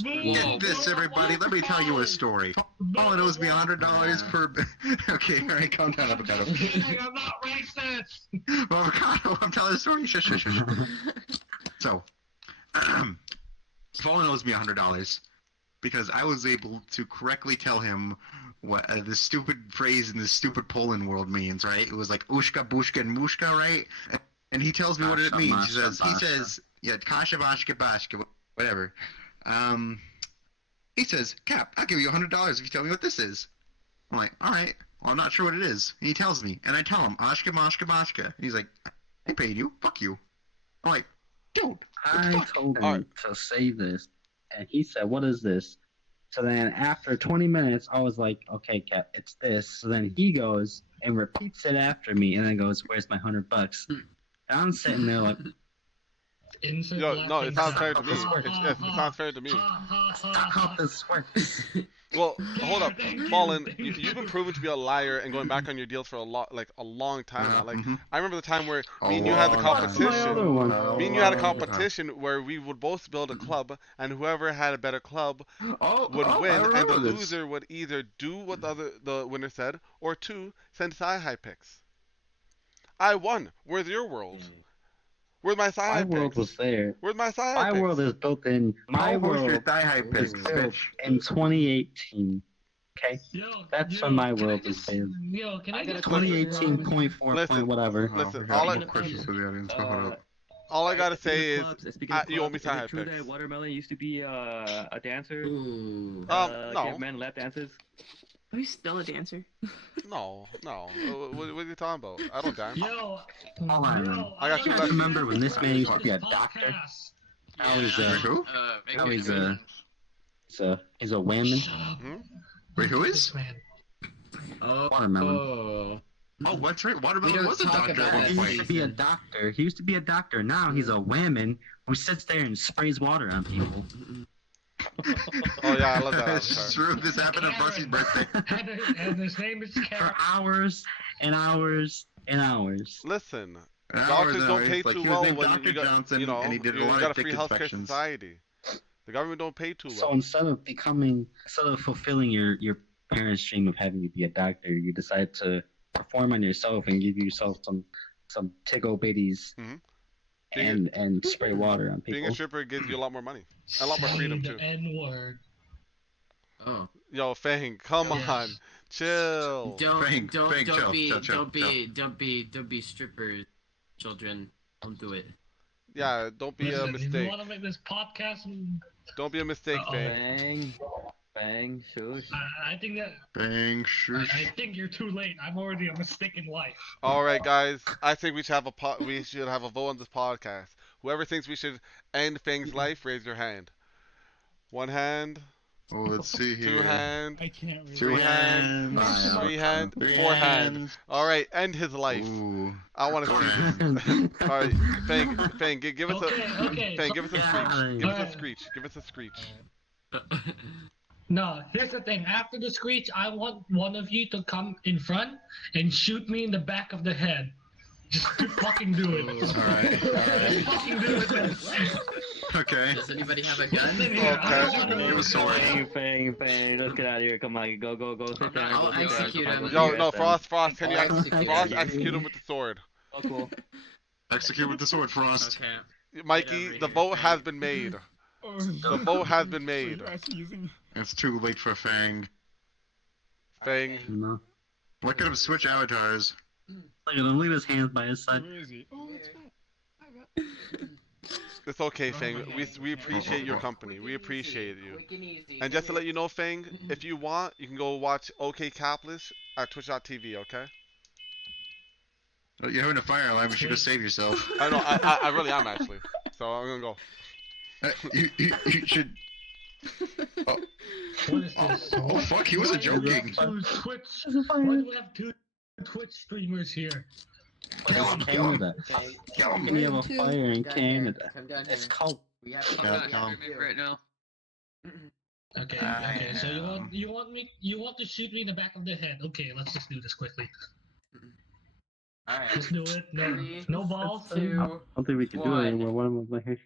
Get this, everybody. Let me tell you a story. Fallen owes me $100 per. Okay, all right, calm down, Avocado. I'm not racist. Well, Avocado, I'm telling a story. Shush. So, Fallen owes me $100 because I was able to correctly tell him what the stupid phrase in the stupid Poland world means. Right? It was like ushka, bushka, and mushka, right? And he tells me what it means. He says, yeah, kasha, bashka, bashka, whatever. He says, Cap, I'll give you $100 if you tell me what this is. I'm like, all right. Well, I'm not sure what it is. And he tells me, and I tell him, ashka, mashka, bashka. And he's like, I paid you. Fuck you. I'm like, dude. I told him to say this, and he said, what is this? So then after 20 minutes, I was like, okay, Cap, it's this. So then he goes and repeats it after me, and then goes, where's my $100? And I'm sitting there like, Yo, no, it's not fair to me. It's not fair to me. how this works. Well, hold up, Fallen. You've been proven to be a liar and going back on your deals for a long time now. Like, I remember the time where me and you had the competition. Me and you had a competition where we would both build a club, and whoever had a better club would win, and the loser would either do what the winner said, or two, send high picks. I won. Where's your world? Where's my thigh My picks? world was there. Where's my thigh My picks? world is built in. My world your thigh was picks, built bitch. in 2018. Okay, that's when my world was built. Yo, can I get 2018.4 point whatever. Listen, questions for the audience. Hold up. all I gotta say is, Speaking of you owe me clubs, is it thigh true picks. that Watermelon used to be a dancer? No. Caveman lap dances? Are you still a dancer? No. What are you talking about? I don't dance. Yo, I got You two guys left. remember when this man used to be a doctor? Now he's he's a woman. Wait, who is? Watermelon. Oh, what's right? Watermelon was a doctor at one He point. used to be a doctor. He used to be a doctor. Now he's a woman who sits there and sprays water on people. Oh yeah, I love that. It's true. This happened on Busty's birthday. And his name is For Karen. hours and hours and hours. Listen, Hours doctors and don't hours. pay Like, too he was well named when Dr. you got, Johnson, you know, and he did a you lot got of a free dick healthcare inspections. society. The government don't pay too So well. instead of fulfilling your parents' dream of having you be a doctor, you decide to perform on yourself and give yourself some tickle bitties and spray water on people. Being a stripper gives you a lot more money, a lot more freedom too. N-word. Oh. Yo, Fang, come on, chill. Don't be strippers, children. Don't do it. Yeah, don't be a Listen, if you mistake. want to make this podcast, Don't be a mistake, Fang. Bang, shush. I think that. Bang, shush. I think you're too late. I'm already a mistake in life. All right, guys. I think we should have a vote on this podcast. Whoever thinks we should end Fang's life, raise your hand. One hand. Oh, let's see here. Two hand. I can't read. Three hand. Three hand. Four hand. All right, end his life. I want to see this. All right, Fang, give us Okay. Fang, give us a screech. Give us a screech. Give us a screech. No, here's the thing. After the screech, I want one of you to come in front and shoot me in the back of the head. Just fucking do it. Alright. Fucking do it then. Okay. Does anybody have a gun? Okay. Give us a sword. Fang, let's get out of here. Come on, go, sit down. I'll execute him. Yo, no, Frost, can you I'll execute Frost him. execute him with the sword? Oh, cool. Execute with the sword, Frost. Okay. Mikey, the vote has been made. The vote has been made. It's too late for Fang. Fang. No. Look at him switch avatars. Look at him. Look at his hands by his side. Where is he? Oh, it's fine. It's okay, I don't Fang. have my hands, We I can't. appreciate your company. We appreciate you. And just to let you know, Fang, if you want, you can go watch OK Capless at twitch.tv, okay? Oh, you're having a fire alarm. You should go save yourself. I know, I really am actually. So I'm gonna go. You should. Oh. What is this? Oh, fuck, he wasn't joking. Why do we have two Twitch streamers here? Canada. We have a fire in Canada. Come down It's here. called. We have I'm not streaming right now. Okay, so you want to shoot me in the back of the head. Okay, let's just do this quickly. Alright. Let's do it. No, Three, no balls. I don't think we can do it anymore. One of my hair.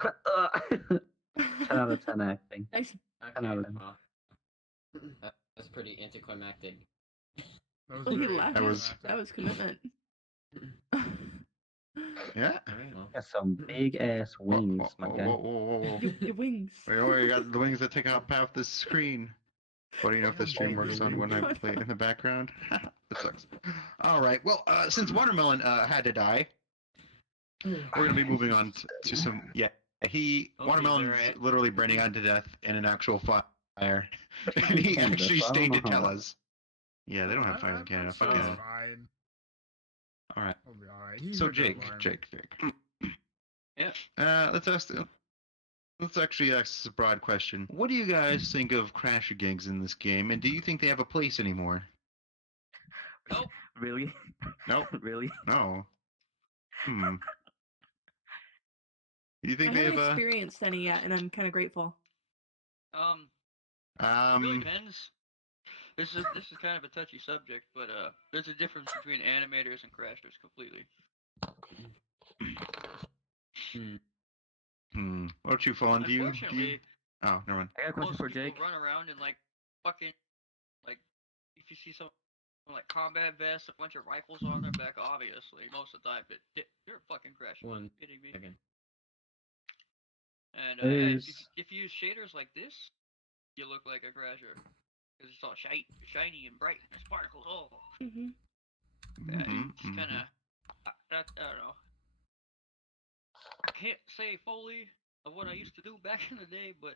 10 out of 10 acting. Nice. 10 out of 10. That's pretty anticlimactic. That was Oh, he very laughed. anticlimactic. That was commitment. Yeah. Got some big ass wings, my guy. Whoa. Your wings. Wait, you got the wings that take up half the screen. What do you know if the stream works on when I play it in the background? That sucks. Alright, well, since Watermelon had to die, we're gonna be moving on to some. Yeah, Watermelon's alright. literally burning on to death in an actual fire. And he actually stayed to tell us. Yeah, they don't have fires in Canada. Fuck That's yeah. fine. Alright. I'll be alright. He So heard the Jake. Yeah. Let's actually ask this a broad question. What do you guys think of Crasher gangs in this game, and do you think they have a place anymore? Nope. Really? Nope. Really? No. Do you I think they haven't have a? experienced any yet, and I'm kind of grateful. It really depends. This is kind of a touchy subject, but there's a difference between animators and crashers completely. What about you, Fallen? Do you? Unfortunately, Oh, never mind. I got a question most for people Jake. run around in like fucking like if you see some like combat vests, a bunch of rifles on their back, obviously most of the time, but you're a fucking crasher. Are you kidding me? And if you use shaders like this, you look like a crasher. Because it's all shiny and bright and sparkles. Oh. Yeah, it's kind of. I don't know. I can't say fully of what I used to do back in the day, but.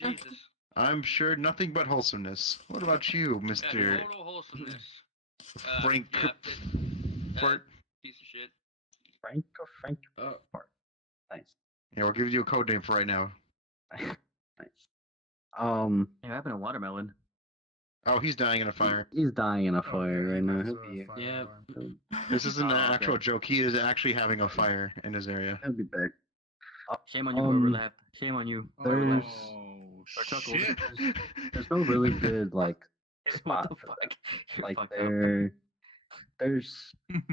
Jesus. I'm sure nothing but wholesomeness. What about you, Yeah, Mr. total wholesomeness. Frank? Fart? Piece of shit. Frank. Nice. Yeah, we'll give you a code name for right now. Nice. What happened to Watermelon? Oh, he's dying in a fire. He's dying in a fire right now. He'll be. Yeah. This isn't an Oh, actual okay. joke. He is actually having a fire in his area. He'll be back. Shame on you, whoever left. Shame on you. Whoever There's left. Or Chuckles. Shit. there's no really good like spot What the for fuck? that. You're Like fucked up.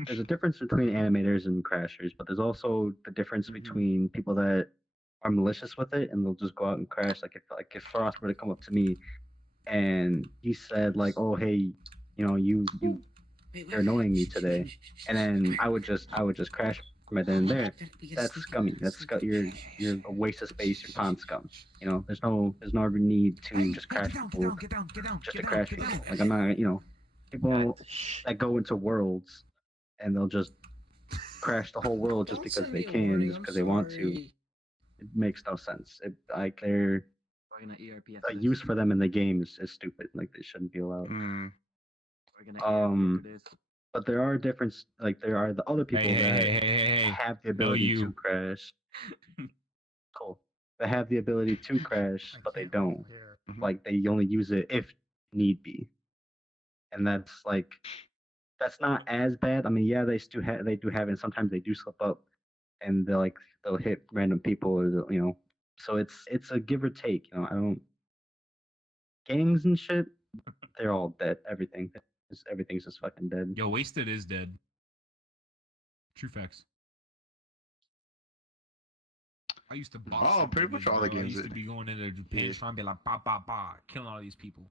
there's a difference between animators and crashers, but there's also the difference between people that are malicious with it and they'll just go out and crash. If Frost were to come up to me and he said like, "Oh hey, you're annoying me today," and then I would just crash right then and there. That's scummy. You're a waste of space. You're pond scum. There's no need to just crash people just to crash people. Like I'm not, people that go into worlds and they'll just crash the whole world just because they can, just because they want to. It makes no sense. They're We're gonna ERP a use for them in the game is stupid. Like they shouldn't be allowed. We're gonna ERP this. But there are different, like there are the other people that have the ability to crash. Cool. They have the ability to crash, but they don't. Like they only use it if need be, and that's not as bad. I mean, yeah, they do have it, and sometimes they do slip up, and they'll hit random people, or so it's a give or take. I don't gangs and shit. They're all dead. Everything's just fucking dead. Yo, Wasted is dead. True facts. I used to box. Oh, some pretty niggas, much all the bro. I games used to that- be going into Japan trying to be like, bah, bah, bah, killing all these people.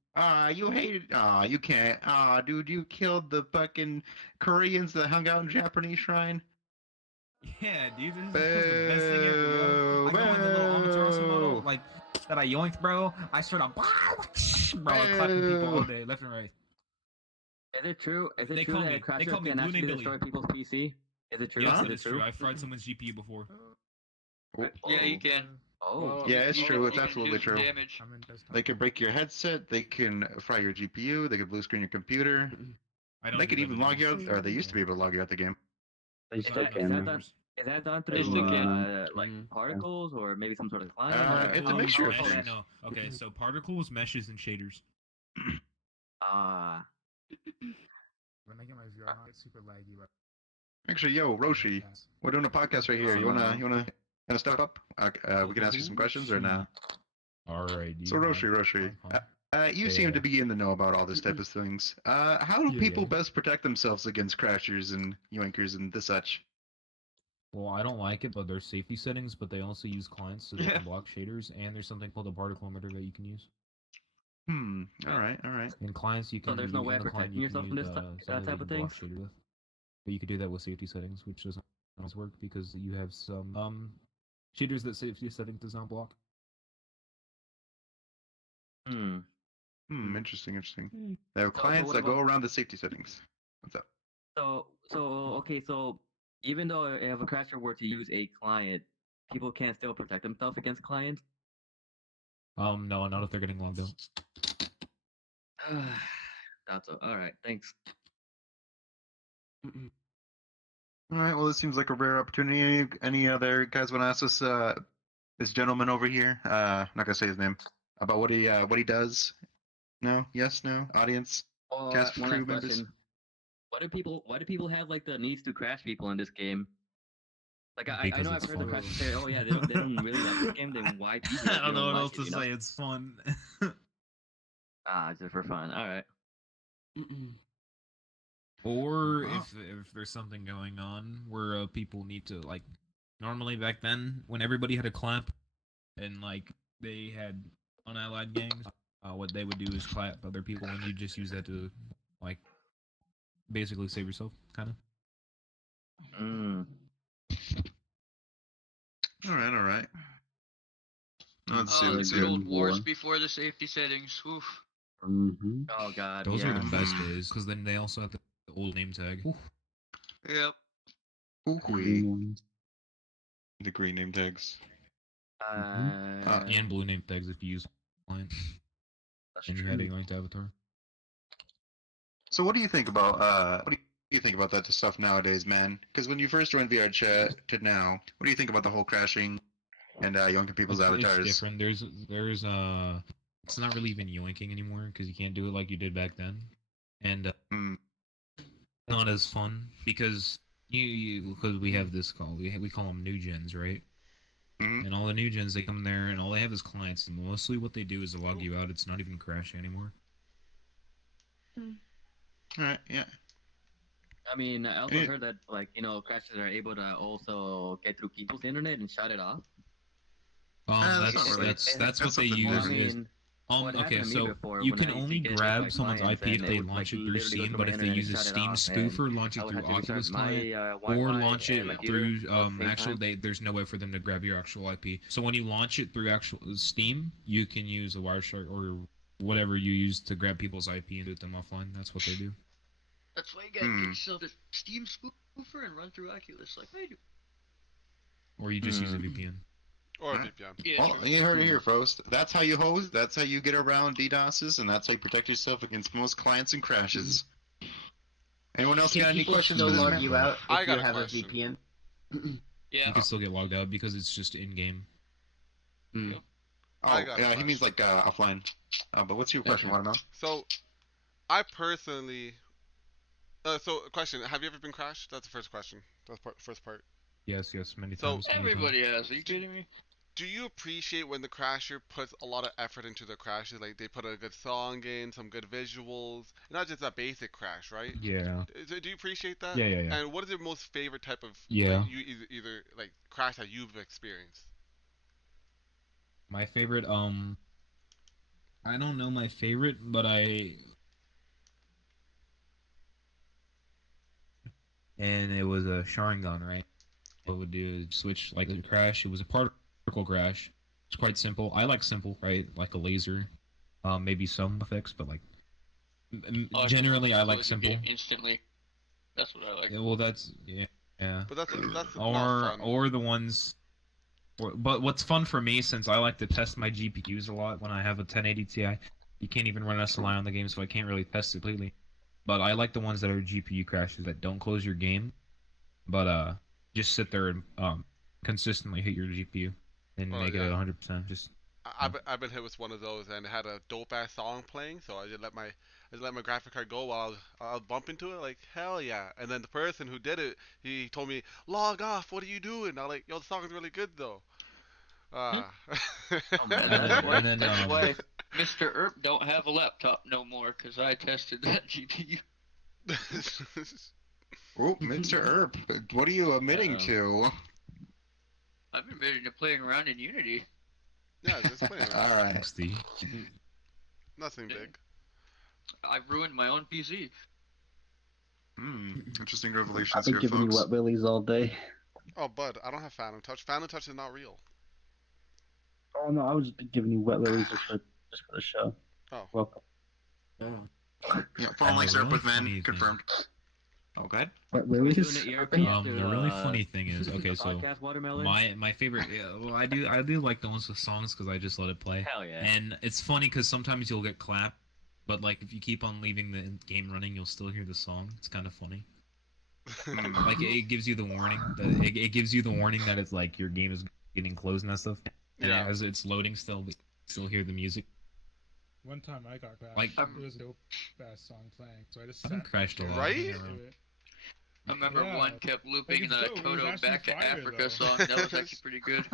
You hated. You can't. Dude, you killed the fucking Koreans that hung out in Japanese shrine. Yeah, dude, this is the best thing ever, yo. I go in the little Amaterasu model, like, that I yoinked, bro. I started bro, clapping people all day, left and right. Is it true? Is They it true call that me crashers Blue can Name actually Billy. destroy people's PC? Is it true? Yes, Is it it is true. I fried someone's GPU before. Yeah, you can. Oh. Yeah, it's true. It's you can absolutely do some true. damage. They could break your headset. They can fry your GPU. They could blue screen your computer. They could even log you out, or they used to be able to log you out the game. They still Is can. that done They through still can. like particles or maybe some sort of client? It's a mixture of mesh, things. no. Okay, so particles, meshes, and shaders. Ah. When I get my VR, I get super laggy. But... Actually, yo, Roshi, we're doing a podcast right here. You wanna step up? We can ask you some questions or not? Alright. So Roshi, you seem to be in the know about all this type of things. How do people best protect themselves against crashers and yoinkers and the such? Well, I don't like it, but there's safety settings, but they also use clients so they can block shaders, and there's something called a particle emitter that you can use. All right. In clients, you can. So there's no way of protecting yourself from this type of things? Shader with. But you can do that with safety settings, which doesn't always work because you have some shaders that safety setting does not block. Interesting. There are clients that go around the safety settings. What's up? Okay, so even though if a crasher were to use a client, people can still protect themselves against clients? No, not if they're getting logged out. That's alright, thanks. All right. Well, this seems like a rare opportunity. Any other guys want to ask us? This gentleman over here. I'm not gonna say his name. About what he does. No. Yes. No. Audience. Cast One crew last members. question. Why do people have like the needs to crash people in this game? Like I know I've heard the crashers say, oh yeah, they don't really like this game. Then why? I don't know what else to say. It's fun. Just for fun. All right. Or if there's something going on where people need to like, normally back then when everybody had a clap, and like they had unallied gangs, what they would do is clap other people, and you just use that to like basically save yourself, kind of. All right. Let's see. Good old wars before the safety settings. Oof. Oh god. Those are the best days because then they also have the old name tag. Yep. The green name tags. And blue name tags if you use client. And you had a linked avatar. So what do you think about that stuff nowadays, man? Because when you first joined VRchat to now, what do you think about the whole crashing and yoinking people's avatars? It's different. There's it's not really even yoinking anymore because you can't do it like you did back then, and not as fun because because we have this call we call them new gens, right? And all the new gens, they come there and all they have is clients, and mostly what they do is log you out. It's not even crashing anymore. Alright, yeah. I mean, I also heard that crashers are able to also get through people's internet and shut it off. That's what they use. Okay, so you can only grab someone's IP if they launch it through Steam, but if they use a Steam spoofer, launch it through Oculus client, or launch it through there's no way for them to grab your actual IP. So when you launch it through actual Steam, you can use a Wireshark or whatever you use to grab people's IP and do them offline. That's what they do. That's why you gotta get yourself a Steam spoofer and run through Oculus like I do. Or you just use a VPN. Or a VPN. Yeah, well, you heard it here, folks. That's how you host. That's how you get around DDoSes, and that's how you protect yourself against most clients and crashes. Anyone else got any questions? Still log you out if I got you a have question. a VPN. Yeah. You can still get logged out because it's just in game. Oh, yeah, he means like offline. But what's your question, Watermelon? So, I personally. So, question: have you ever been crashed? That's the first question. That's first part. Yes, many So times. Everybody has. Are you kidding me? Do you appreciate when the crasher puts a lot of effort into their crashes? Like they put a good song in, some good visuals, not just a basic crash, right? Yeah. So do you appreciate that? Yeah. And what is your most favorite type of Yeah. you either like crash that you've experienced? My favorite, I don't know my favorite, but and it was a Sharingan, right? What it would do is switch like a crash. It was a particle crash, It's quite simple. I like simple, right? Like a laser, maybe some effects, but like generally I like simple. Instantly. That's what I like. Yeah, well, that's yeah. But that's or not fun. or the ones. But what's fun for me, since I like to test my GPUs a lot when I have a 1080 Ti, you can't even run SLI on the game, so I can't really test it completely. But I like the ones that are GPU crashes that don't close your game, but just sit there and consistently hit your GPU and make it at 100%. Just I've been hit with one of those, and it had a dope ass song playing, so I just let my graphic card go while I was bumping to it, like hell yeah. And then the person who did it, he told me, log off. What are you doing? I'm like, yo, the song's really good though. That's why Mr. Earp don't have a laptop no more, cause I tested that GPU. Oh, Mr. Earp, what are you admitting to? I've been admitting to playing around in Unity. Yeah, just playing. All right. Nothing big. I ruined my own PC. Interesting revelations I've been here, giving folks. you wet willies all day. Oh, bud, I don't have Phantom Touch. Phantom Touch is not real. Oh no, I was just giving you wet willies just for the show. Oh. Welcome. Yeah, phone links are with men. Confirmed. Oh, go ahead. Wet willies? the really funny thing is, okay, so my favorite, well, I do like the ones with songs because I just let it play. Hell yeah. And it's funny because sometimes you'll get clapped, but like if you keep on leaving the game running, you'll still hear the song. It's kind of funny. Like it gives you the warning. It gives you the warning that it's like your game is getting closed and that stuff. And as it's loading, still hear the music. One time I got crashed. Like, it was a dope ass song playing, so I just I've been crashed a lot. Right? I remember one kept looping the Kodo Back to Africa song. That was actually pretty good.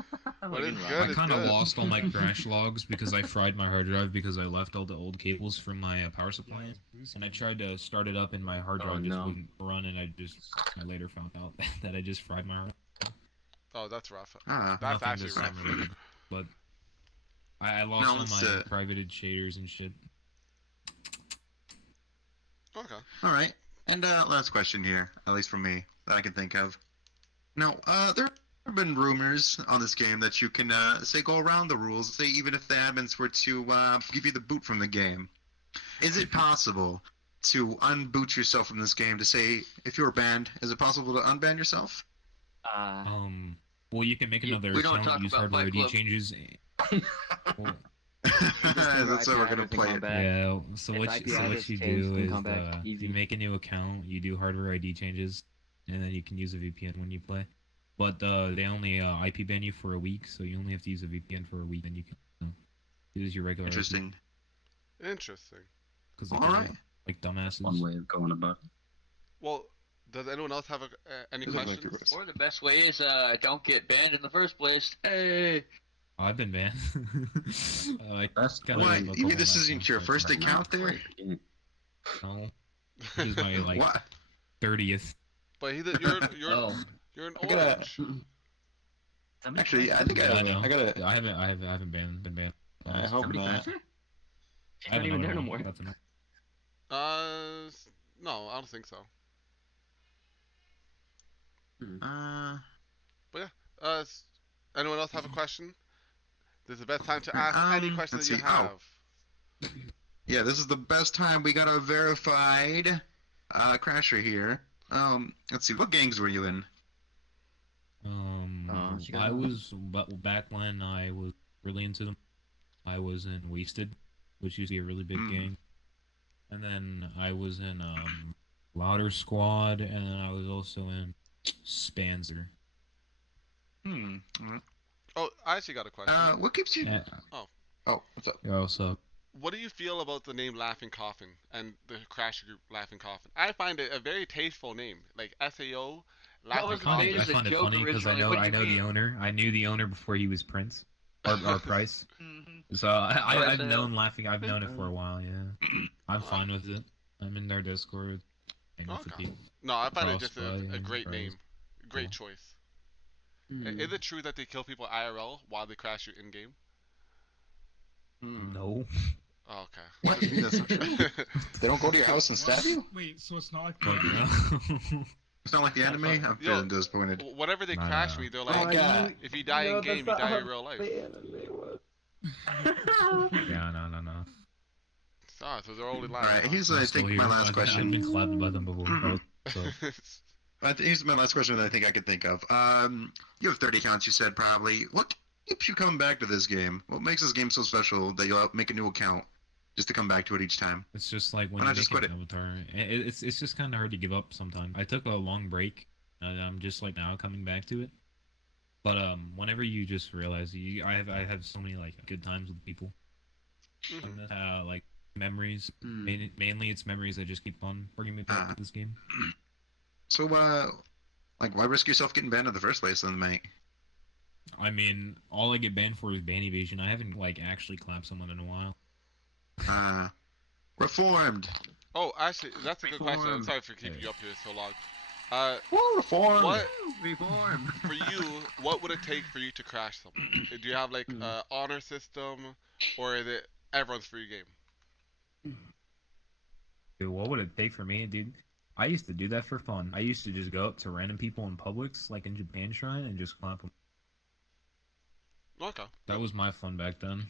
I kind of lost all my crash logs because I fried my hard drive because I left all the old cables from my power supply in. And I tried to start it up and my hard drive just wouldn't run, and I later found out that I just fried my hard drive. Oh, that's rough. Ah. That's actually rough. Related, but I lost all my privated shaders and shit. Okay. All right. And last question here, at least from me, that I can think of. Now, there have been rumors on this game that you can, say, go around the rules, say even if the admins were to give you the boot from the game. Is it possible to unboot yourself from this game to say, if you were banned, is it possible to unban yourself? Well, you can make another account, use hardware ID changes. That's how we're gonna play it. Yeah. So what you do is you make a new account, you do hardware ID changes, and then you can use a VPN when you play. But they only IP ban you for a week, so you only have to use a VPN for a week, then you can use your regular. Interesting. IP. Interesting. All right. Like dumbasses. One way of going about it. Well, does anyone else have any questions? Or the best way is don't get banned in the first place. Hey. I've been banned. This isn't your first account there? No. This is my 30th. But you're an orange. Actually, I think I haven't been banned. I hope not. I don't even there no more. No, I don't think so. But yeah, anyone else have a question? This is the best time to ask any question that you have. Yeah, this is the best time. We got a verified crasher here. Let's see, what gangs were you in? I was back when I was really into them. I was in Wasted, which used to be a really big gang, and then I was in Louder Squad, and then I was also in Spanzer. Oh, I actually got a question. What keeps you? Oh, what's up? Yeah, what's up? What do you feel about the name Laughing Coffin and the Crasher group Laughing Coffin? I find it a very tasteful name, like SAO. Laughing Coffin. I find it funny because I know the owner. I knew the owner before he was Prince or Price. So I've known Laughing. I've known it for a while. Yeah, I'm fine with it. I'm in their Discord. No, I find it just a great name, great choice. Is it true that they kill people IRL while they crash you in game? No. Oh, okay. What? That's not true. They don't go to your house and stab you? Wait, so it's not like It's not like the anime? I'm feeling disappointed. Whenever they crash me, they're like, if you die in game, you die in real life. Yeah, no. So they're only All lying. right, here's I'm I still think here. my last I've question. been clapped by them before. So Here's my last question that I think I could think of. You have 30 accounts, you said probably. What keeps you coming back to this game? What makes this game so special that you'll make a new account just to come back to it each time? it's just like Why when you not just make quit an it? avatar, it's just kind of hard to give up sometimes. I took a long break, and I'm just like now coming back to it. But whenever you just realize I have so many like good times with people, like memories. Mainly it's memories that just keep on bringing me back to this game. So, like, why risk yourself getting banned in the first place then, mate? I mean, all I get banned for is ban evasion. I haven't like actually clapped someone in a while. Reformed. Oh, actually, that's a good question. I'm sorry for keeping you up here so long. Reform. What Reform. for you? What would it take for you to crash someone? Do you have like honor system, or is it everyone's free game? Dude, what would it take for me, dude? I used to do that for fun. I used to just go up to random people in Publix, like in Japan Shrine, and just clap them. Okay. That was my fun back then.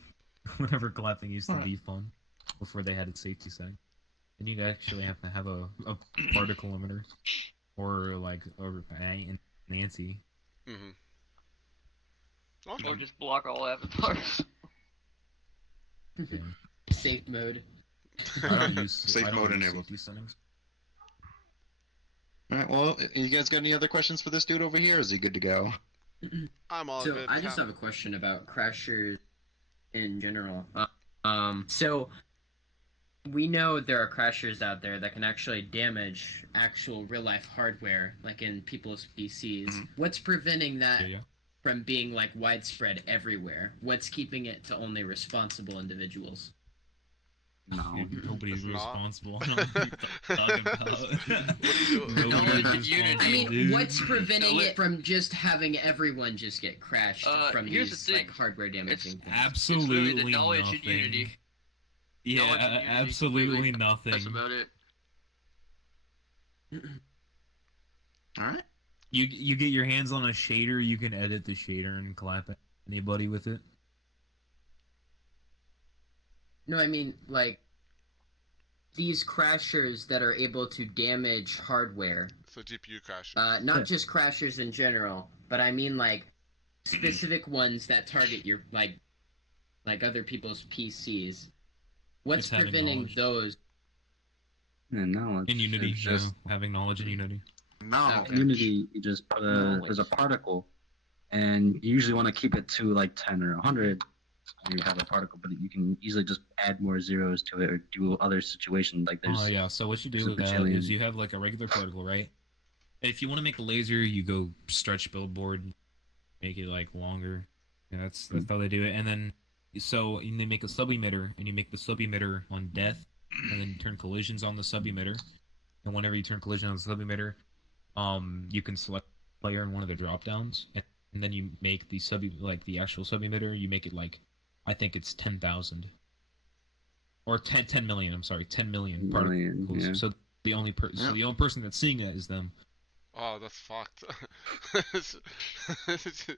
Whenever clapping used to be fun, before they had a safety setting. And you'd actually have to have a particle limiter, or like Nancy. Okay. Or just block all avatars. Yeah. Safe mode. I don't use Safe I don't mode use enabled. safety settings. All right. Well, you guys got any other questions for this dude over here? Or is he good to go? I'm all So good. I just have a question about crashers in general. So we know there are crashers out there that can actually damage actual real life hardware, like in people's PCs. What's preventing that from being like widespread everywhere? What's keeping it to only responsible individuals? No, nobody's responsible. I don't know what you're talking about. What are you doing? Nobody's responsible, I mean, dude. what's preventing it from just having everyone just get crashed from here's these the thing. like hardware damaging things? Absolutely It's really the knowledge nothing. and unity. Yeah, Knowledge and unity absolutely completely. nothing. That's about it. All right. You get your hands on a shader, you can edit the shader and clap at anybody with it. No, I mean like these crashers that are able to damage hardware. So GPU crashers. Not just crashers in general, but I mean like specific ones that target your like other people's PCs. What's It's having preventing knowledge. those? And knowledge. In Unity, It's just having knowledge in Unity. No. Unity, you just put there's a particle, and you usually want to keep it to like 10 or 100. You have a particle, but you can easily just add more zeros to it or do other situations. Like there's. Oh yeah. So what you do there's a with that bajillion. is you have like a regular particle, right? If you want to make a laser, you go stretch billboard, make it like longer. Yeah, that's how they do it. And then so they make a sub emitter, and you make the sub emitter on death, and then turn collisions on the sub emitter. And whenever you turn collision on the sub emitter, you can select player in one of the drop downs, and then you make the the actual sub emitter. You make it like, I think it's 10,000 or 10 million. I'm sorry, 10 million Million, particles. yeah. So the only so the only person that's seeing that is them. Oh, that's fucked.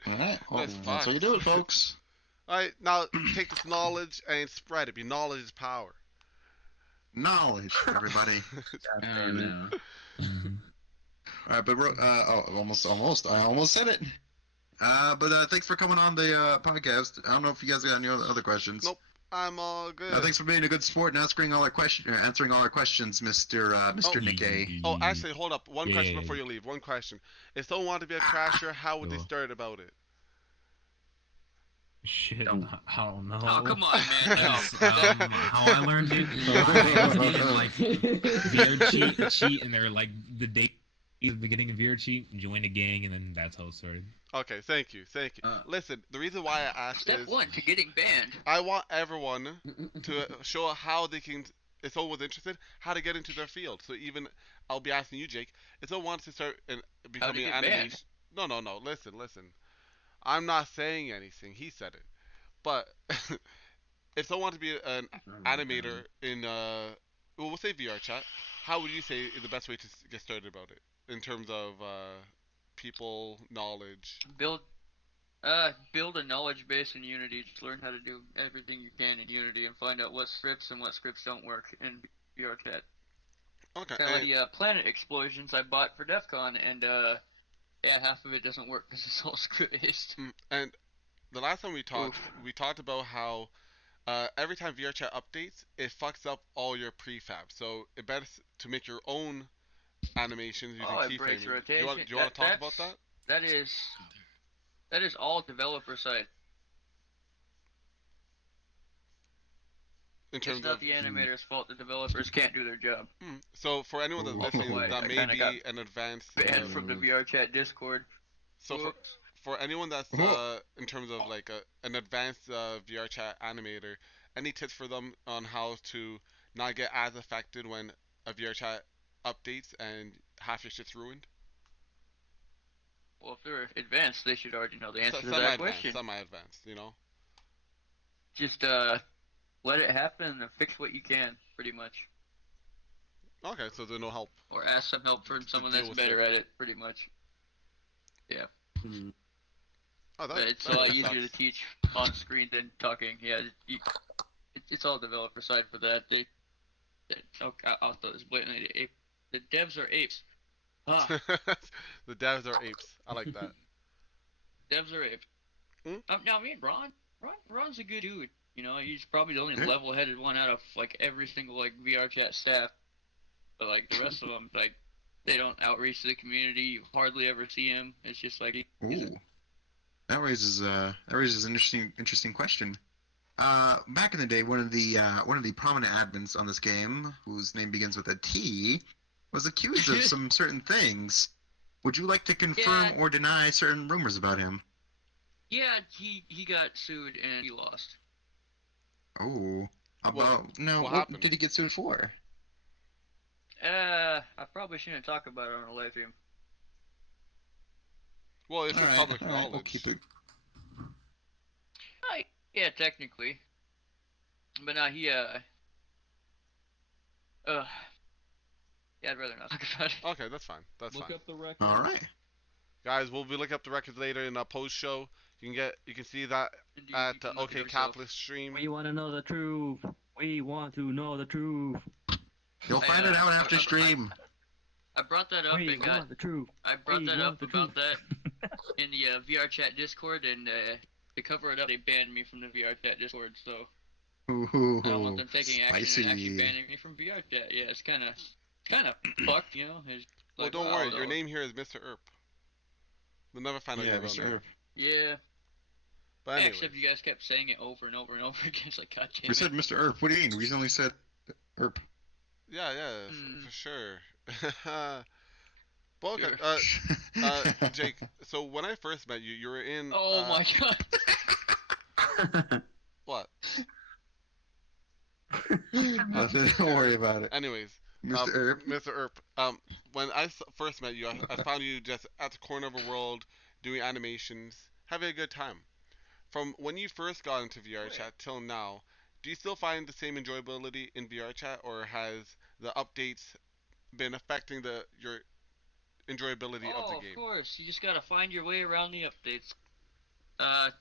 All right. Well, That's that's fucked. how you do it, folks. Alright, now take this knowledge and spread it. Knowledge is power. Knowledge, everybody. Oh no. All right, but almost. I almost said it. But thanks for coming on the podcast. I don't know if you guys got any other questions. Nope, I'm all good. Thanks for being a good sport and answering all our questions, Mr. Nikkei. Oh, actually, hold up. One Yeah, question yeah, before you leave. One question. If someone wanted to be a crasher, how would they start about it? Shit, I don't know. Oh, come on, man. No. How I learned it, like VR cheat, and they're like the beginning of VR cheat, join a gang, and then that's how it started. Okay, thank you. Listen, the reason why I asked Step is one to getting banned. I want everyone to show how they can, if someone was interested, how to get into their field. So even, I'll be asking you, Jake, if someone wants to start becoming an get banned? animation. No. Listen. I'm not saying anything. He said it. But if someone wants to be an animator in, we'll say VRChat, how would you say is the best way to get started about it in terms of people knowledge? Build Build a knowledge base in Unity. Just learn how to do everything you can in Unity and find out what scripts and what scripts don't work in vrchat. Okay. Kind of like the planet explosions I bought for DEF CON, and yeah, half of it doesn't work because it's all script based. And the last time we talked about how every time VRChat updates, it fucks up all your prefab. So it better to make your own animations using It breaks keyframing. rotation. Do you want to talk about that? That is all developer side. In terms it's not of the animator's fault. The developers can't do their job. So for anyone that's listening, that may be an advanced banned from the VRChat Discord. So for anyone that's in terms of like an advanced VRChat animator, any tips for them on how to not get as affected when a VRChat updates and half your shit's ruined? Well, if they're advanced, they should already know the answer to that question. Semi-advanced, you know. Just let it happen and fix what you can, pretty much. Okay, so there's no help. Or ask some help from someone that's better at it, pretty much. Yeah. Oh, it's a lot easier to teach on screen than talking. Yeah, it's all developer side for that. I'll throw this blatantly. The devs are apes. The devs are apes. I like that. Devs are apes. Now, I mean, Ron's a good dude. You know, he's probably the only level-headed one out of like every single like VRChat staff. But like the rest of them, like they don't outreach to the community. You hardly ever see him. It's just like that raises an interesting question. Back in the day, one of the prominent admins on this game, whose name begins with a T, was accused of some certain things. Would you like to confirm or deny certain rumors about him? Yeah, he got sued and he lost. Oh, what happened? Did he get sued for? I probably shouldn't talk about it on a live stream. Well, it's public knowledge. We'll keep it. Yeah, technically. But now yeah, I'd rather not talk about it. Okay, that's fine. That's fine. Look up the record. All right. Guys, we'll be looking up the records later in a post show. You can see that at OK Capitalist stream. We want to know the truth. We want to know the truth. You'll find it out after stream. I brought that up and got the truth. I brought that up about that in the VRChat Discord, and to cover it up, they banned me from the VRChat Discord. So Ooh, I don't want them taking action spicy. and actually banning me from VRChat. Yeah, it's kind of fucked, you know. Well, don't worry. Your name here is Mr. Earp. We'll never find out your real name. Yeah. But anyways. Except you guys kept saying it over and over and over again. It's like, God damn it. We said Mr. Earp. What do you mean? We only said Earp. Yeah, for sure. But okay, Jake. So when I first met you, you were in. Oh my God. What? Nothing. Don't worry about it. Anyways, Mr. Earp. Mr. Earp. When I first met you, I found you just at the corner of a world doing animations, having a good time. From when you first got into VRChat till now, do you still find the same enjoyability in VRChat, or has the updates been affecting your enjoyability of the game? Of course. You just gotta find your way around the updates. I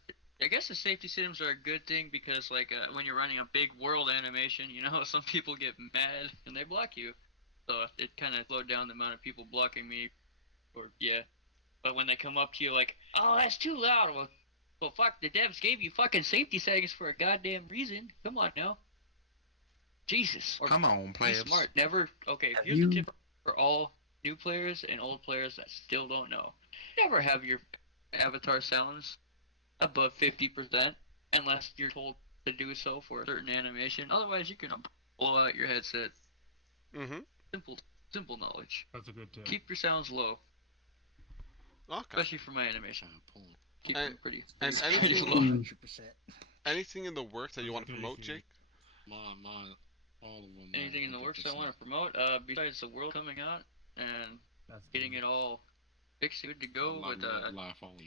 guess the safety systems are a good thing because, like, when you're running a big world animation, you know, some people get mad and they block you. So it kind of slowed down the amount of people blocking me. But when they come up to you like, oh, that's too loud. Well, fuck, the devs gave you fucking safety settings for a goddamn reason. Come on now. Jesus. Come on, players. Be smart. Never. Okay, here's the tip for all new players and old players that still don't know. Never have your avatar sounds above 50% unless you're told to do so for a certain animation. Otherwise, you can blow out your headset. Simple knowledge. That's a good tip. Keep your sounds low. Okay. Especially for my animation. Keep them pretty anything low. Anything in the works that you want to promote, Jake? All of them. Anything in the works I want to promote? Besides the world coming out and getting it all fixed, good to go with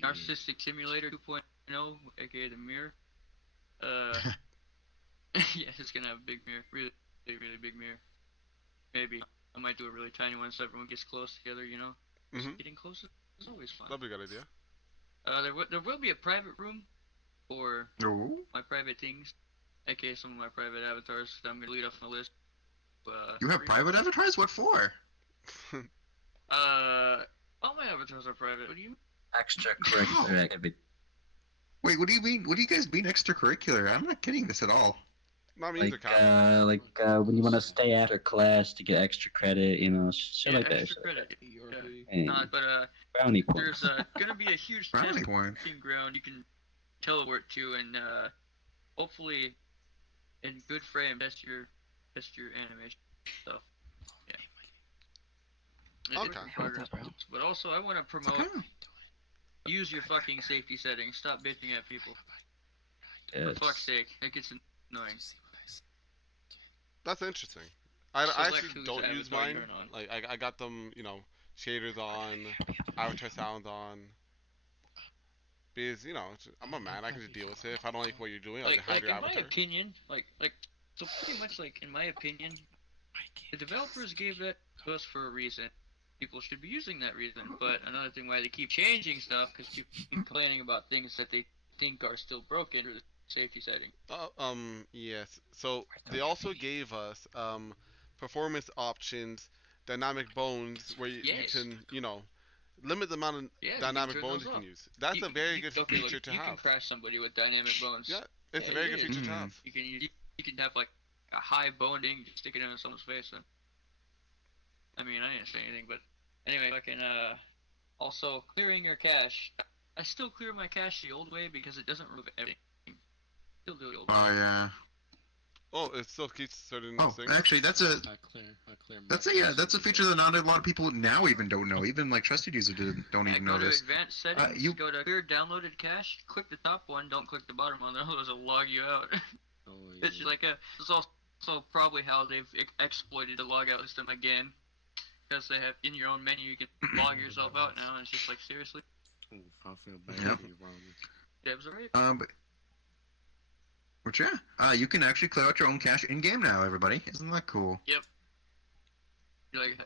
Narcissistic Simulator 2.0, aka the mirror. Yeah, it's gonna have a big mirror, really big mirror. Maybe I might do a really tiny one so everyone gets close together. You know, getting closer is always fun. That'd be a good idea. There will be a private room for No. my private things, aka some of my private avatars that I'm gonna lead off on the list. You have private avatars? What for? All my avatars are private. What do you mean? Extracurricular activity. Wait, what do you mean? What do you guys mean extracurricular? I'm not getting this at all. Not me Like, when you want to stay after class to get extra credit, shit like that. Extra credit. Hey, But brownie there's points. gonna be a huge Brownie testing points. ground you can teleport to, and hopefully in good frame test your animation stuff. Yeah. Okay. But also, I want to promote. Use your fucking safety settings. Stop bitching at people. For fuck's sake, it gets annoying. That's interesting. I Select actually whose don't use avatar mine. you're on. Like I got them, shaders on, avatar sounds on. Because I'm a man, I can just deal with it. If I don't like what you're doing, I'll just hide your in avatar. my opinion, so pretty much in my opinion, the developers gave that to us for a reason. People should be using that reason. But another thing why they keep changing stuff, because keep complaining about things that they think are still broken or the safety setting. Yes. So they also gave us performance options, dynamic bones, where you can, limit the amount of dynamic bones you can use. That's a very good feature to you have. You can crash somebody with dynamic bones. Yeah, it's a very good feature to have. You can have a high bonding, stick it in someone's face. And, I mean, I didn't say anything, but anyway, also clearing your cache. I still clear my cache the old way because it doesn't remove everything. Still do the old way. Oh yeah. Oh, it still keeps certain things. Actually, that's a feature that not a lot of people now even don't know. Even trusted users don't even know this. Go to advanced settings, go to clear downloaded cache, click the top one, don't click the bottom one, otherwise it'll log you out. It's it's also probably how they've exploited the logout system again, because they have in your own menu you can log yourself out now, and it's just seriously. Ooh, I feel bad. Yep. Devs are right. But yeah, you can actually clear out your own cache in game now, everybody. Isn't that cool? Yep.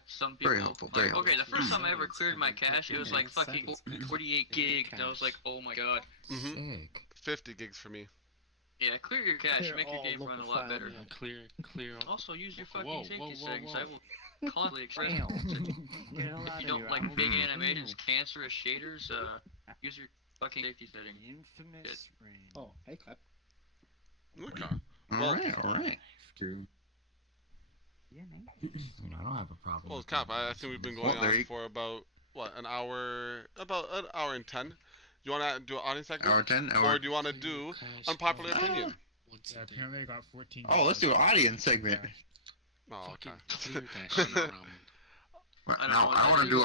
Some people. Very helpful. Very helpful. Okay, the first time I ever cleared my cache, it was fucking 48 gigs. And I was like, oh my god. 50 gigs for me. Yeah, clear your cache, make your game run a lot better. Clear. Also, use your fucking Whoa, safety whoa, settings. whoa. I will constantly express it. You don't like big animations, cancerous shaders, use your fucking safety settings. Infamous rain. Oh, hey, clap. Okay. Alright. Yeah, man. I don't have a problem. Well, with Cap, that. I think we've been going on for about an hour and 10. Do you want to do an audience segment? Hour 10? Or do you want to do unpopular opinion? Yeah, apparently I got 14. Oh, let's do an audience segment. Oh, okay. Now I want to do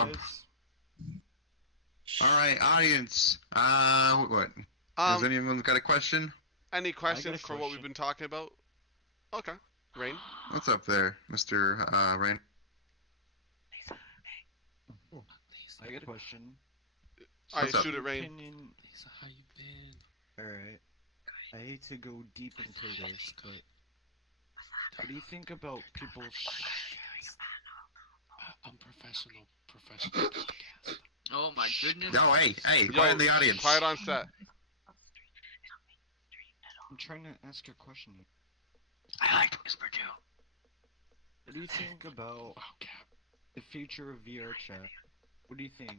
Alright, audience. What? Has anyone got a question? Any questions for what we've been talking about? Okay. Rain? What's up there, Mr. Rain? I got a question. Alright, shoot it, Rain. Lisa, how you been? Alright. I hate to go deep into this, but what do you think about people? I'm professional podcast. Oh my goodness. No, hey, quiet in the audience. Quiet on set. I'm trying to ask a question. I like to whisper too. What do you think about the future of VR chat? What do you think?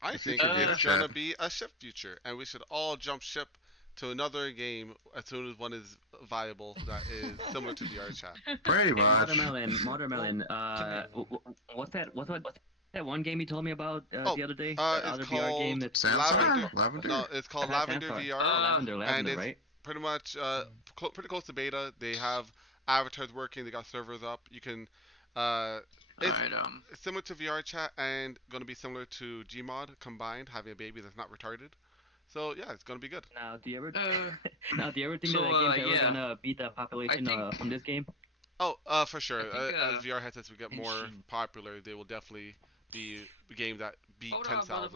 I think it's gonna be a ship future, and we should all jump ship to another game as soon as one is viable that is similar to VR chat. Pretty much. Watermelon. What's that one game you told me about the other day? The other It's VR called game that's Lavender. No, it's called Lavender VR. Lavender, and it's right? pretty much pretty close to beta. They have avatars working. They got servers up. You can. It's similar to VR chat and going to be similar to Gmod combined, having a baby that's not retarded. So yeah, it's going to be good. Now, do you ever think that game's ever gonna beat the population from this game? Oh, for sure. As VR headsets will get more popular, they will definitely be the game that beat 10,000.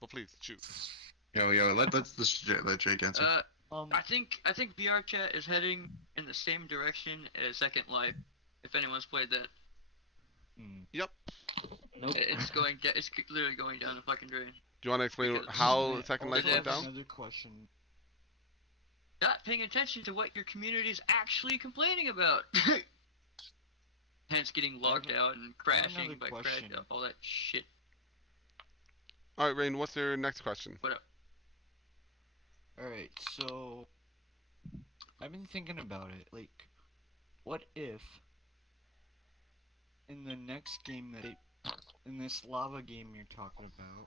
But please shoot. Yo, let Jake answer. I think VR chat is heading in the same direction as Second Life. If anyone's played that. Yep. Nope. It's literally going down the fucking drain. Do you want to explain Because how Second Life also went down? Another question. not paying attention to what your community is actually complaining about. Hence getting logged out and crashing by crash, all that shit. All right, Rain. What's your next question? What up? Alright, so I've been thinking about it. Like, what if in the next game in this lava game you're talking about,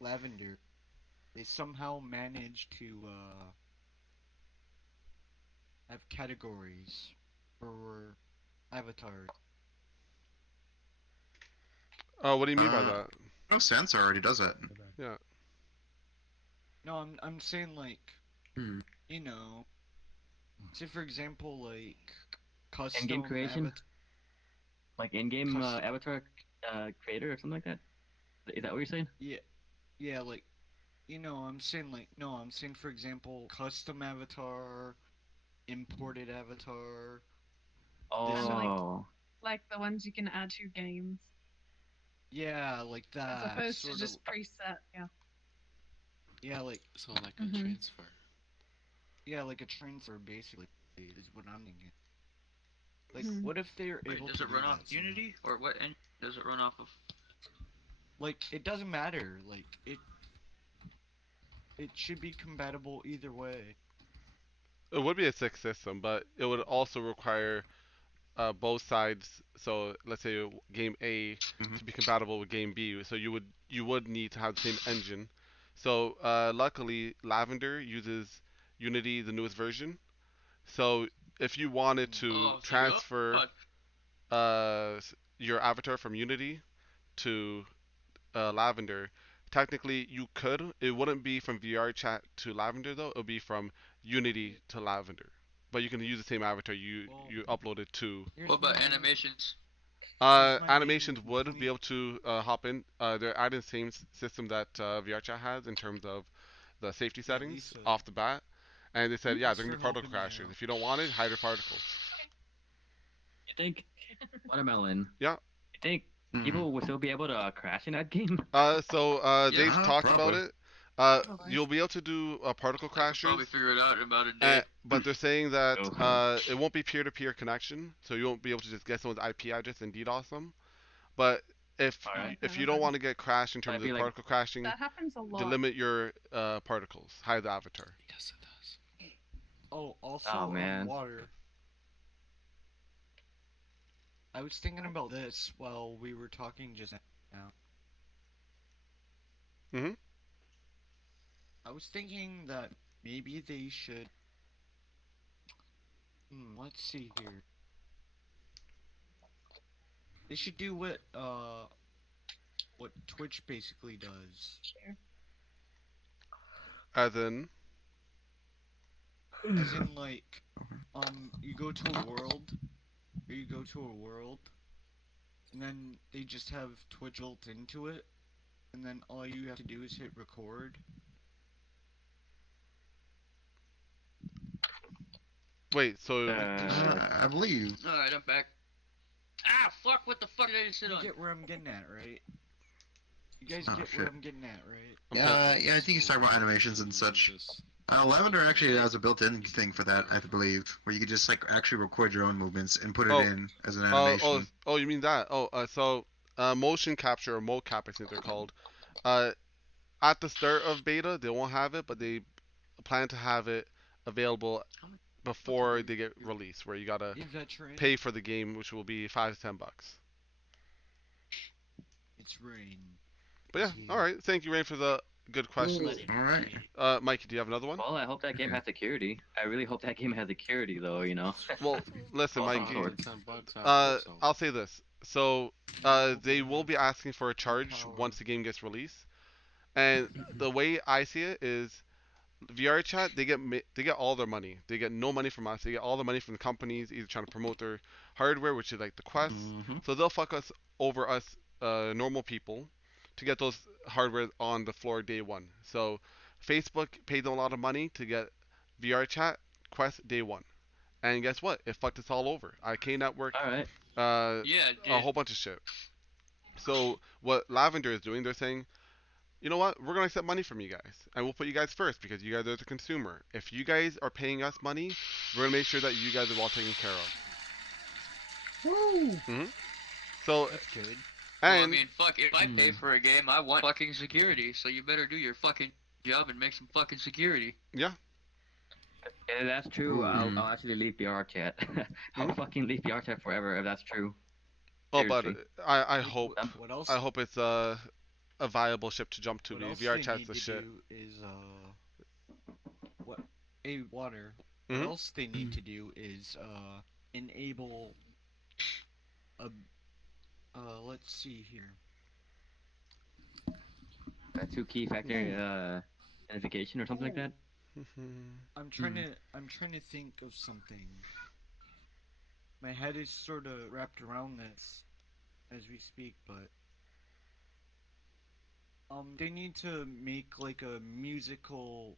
Lavender, they somehow managed to have categories for avatars. What do you mean by that? No sense already does it. Yeah. No, I'm saying like, you know, say for example like custom In-game creation? Like in-game avatar creator or something like that? Is that what you're saying? Yeah, like, you know, I'm saying for example custom avatar, imported avatar. Oh. Like the ones you can add to games. Yeah, like that. As opposed to just preset, yeah. Yeah, like so like a transfer. Yeah, like a transfer basically is what I'm thinking. Like, what if they're able to does it run off Unity or what engine does it run off of? Like, it doesn't matter. Like, it should be compatible either way. It would be a 6 system, but it would also require both sides. So let's say game A to be compatible with game B. So you would need to have the same engine. So luckily, Lavender uses Unity, the newest version. So if you wanted to transfer your avatar from Unity to Lavender, technically you could. It wouldn't be from VRChat to Lavender though. It would be from Unity to Lavender. But you can use the same avatar you uploaded to. What about animations? Animations would be able to hop in. They're adding the same system that VRChat has in terms of the safety settings off the bat. And they said, yeah, they're going to be particle crashers. If you don't want it, hide your particles. You think, Watermelon? Yeah. You think people will still be able to crash in that game? They've talked about it. You'll be able to do particle crashers. Probably figure it out in about a day. But they're saying that it won't be peer-to-peer connection, so you won't be able to just get someone's IP address and DDoS them. But if you don't want to get crashed in terms of particle crashing, that happens a lot. delimit your particles, hide the avatar. Yes, it does. Oh, also on water. I was thinking about this while we were talking just now. I was thinking that maybe they should. Let's see here. They should do what Twitch basically does. Sure. As in like, you go to a world, and then they just have Twitch built into it, and then all you have to do is hit record. Wait, so I believe. Alright, I'm back. Ah, fuck! What the fuck did I just sit on? You get where I'm getting at, right? You guys get where I'm getting at, right? Yeah, I think he's talking about animations and such. Lavender actually has a built-in thing for that, I believe, where you could just like actually record your own movements and put it in as an animation. Oh, you mean that? Motion capture or mocap, I think they're called. At the start of beta, they won't have it, but they plan to have it available before they get released, where you gotta pay for the game, which will be $5 to $10. It's Rain. But yeah, all right. Thank you, Rain, for the good questions. All right. Mikey, do you have another one? Well, I hope that game has security. I really hope that game has security, though. You know. Well, listen, Mikey. I'll say this. So, they will be asking for a charge once the game gets released, and the way I see it is, VRChat, they get all their money. They get no money from us. They get all the money from the companies either trying to promote their hardware, which is like the Quest. So they'll fuck us over, us normal people, to get those hardware on the floor day one. So Facebook paid them a lot of money to get VRChat Quest day one, and guess what? It fucked us all over. IK Network, Yeah, a whole bunch of shit. So what Lavender is doing, they're saying, you know what? We're gonna accept money from you guys, and we'll put you guys first because you guys are the consumer. If you guys are paying us money, we're gonna make sure that you guys are well taken care of. Woo! So, That's good. Well, I and mean, fuck, if I pay for a game, I want fucking security, so you better do your fucking job and make some fucking security. yeah, If that's true, I'll actually leave VRChat. I'll fucking leave VRChat forever if that's true. oh, but Seriously. I hope What else? I hope it's a viable ship to jump to. What else VR they chat's need the to shit. do is what a water. What Mhm. else they need to do is enable a let's see here. A two key factor identification or something like that. I'm trying to think of something. My head is sort of wrapped around this as we speak, but they need to make like a musical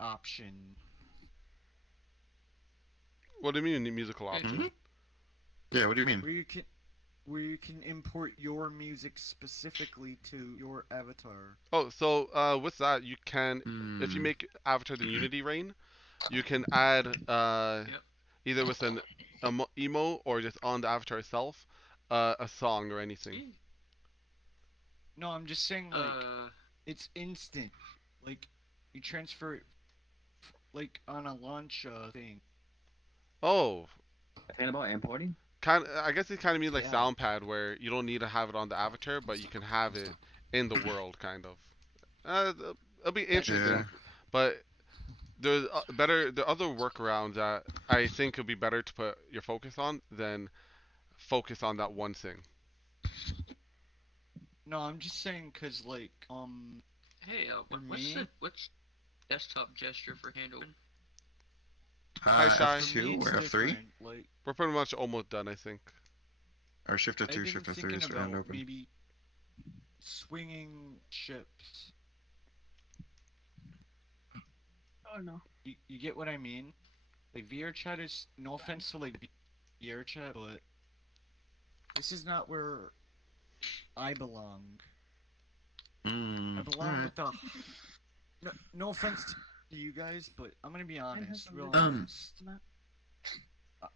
option. What do you mean, the musical option? Yeah, what do you mean? Where you can import your music specifically to your avatar. Oh, so with that, you can, if you make Avatar the Unity Rain, you can add either with an emo or just on the avatar itself, a song or anything. No, I'm just saying like it's instant. Like you transfer it like on a launch thing. Oh. Saying about importing? I guess it kind of means like SoundPad, where you don't need to have it on the avatar, but you can have it in the world, kind of. It'll be interesting, but there's there are other workarounds that I think would be better to put your focus on than focus on that one thing. No, I'm just saying because like Hey, what's desktop gesture for hand open? Hi, Shy. F2 or F3? Like, we're pretty much almost done, I think. Or Shift I've F2, been Shift F3 thinking is about hand open. maybe swinging ships. Oh no. You get what I mean? Like VRChat is no offense to like VRChat, but this is not where I belong. I belong with the. No offense to you guys, but I'm gonna be honest, real honest.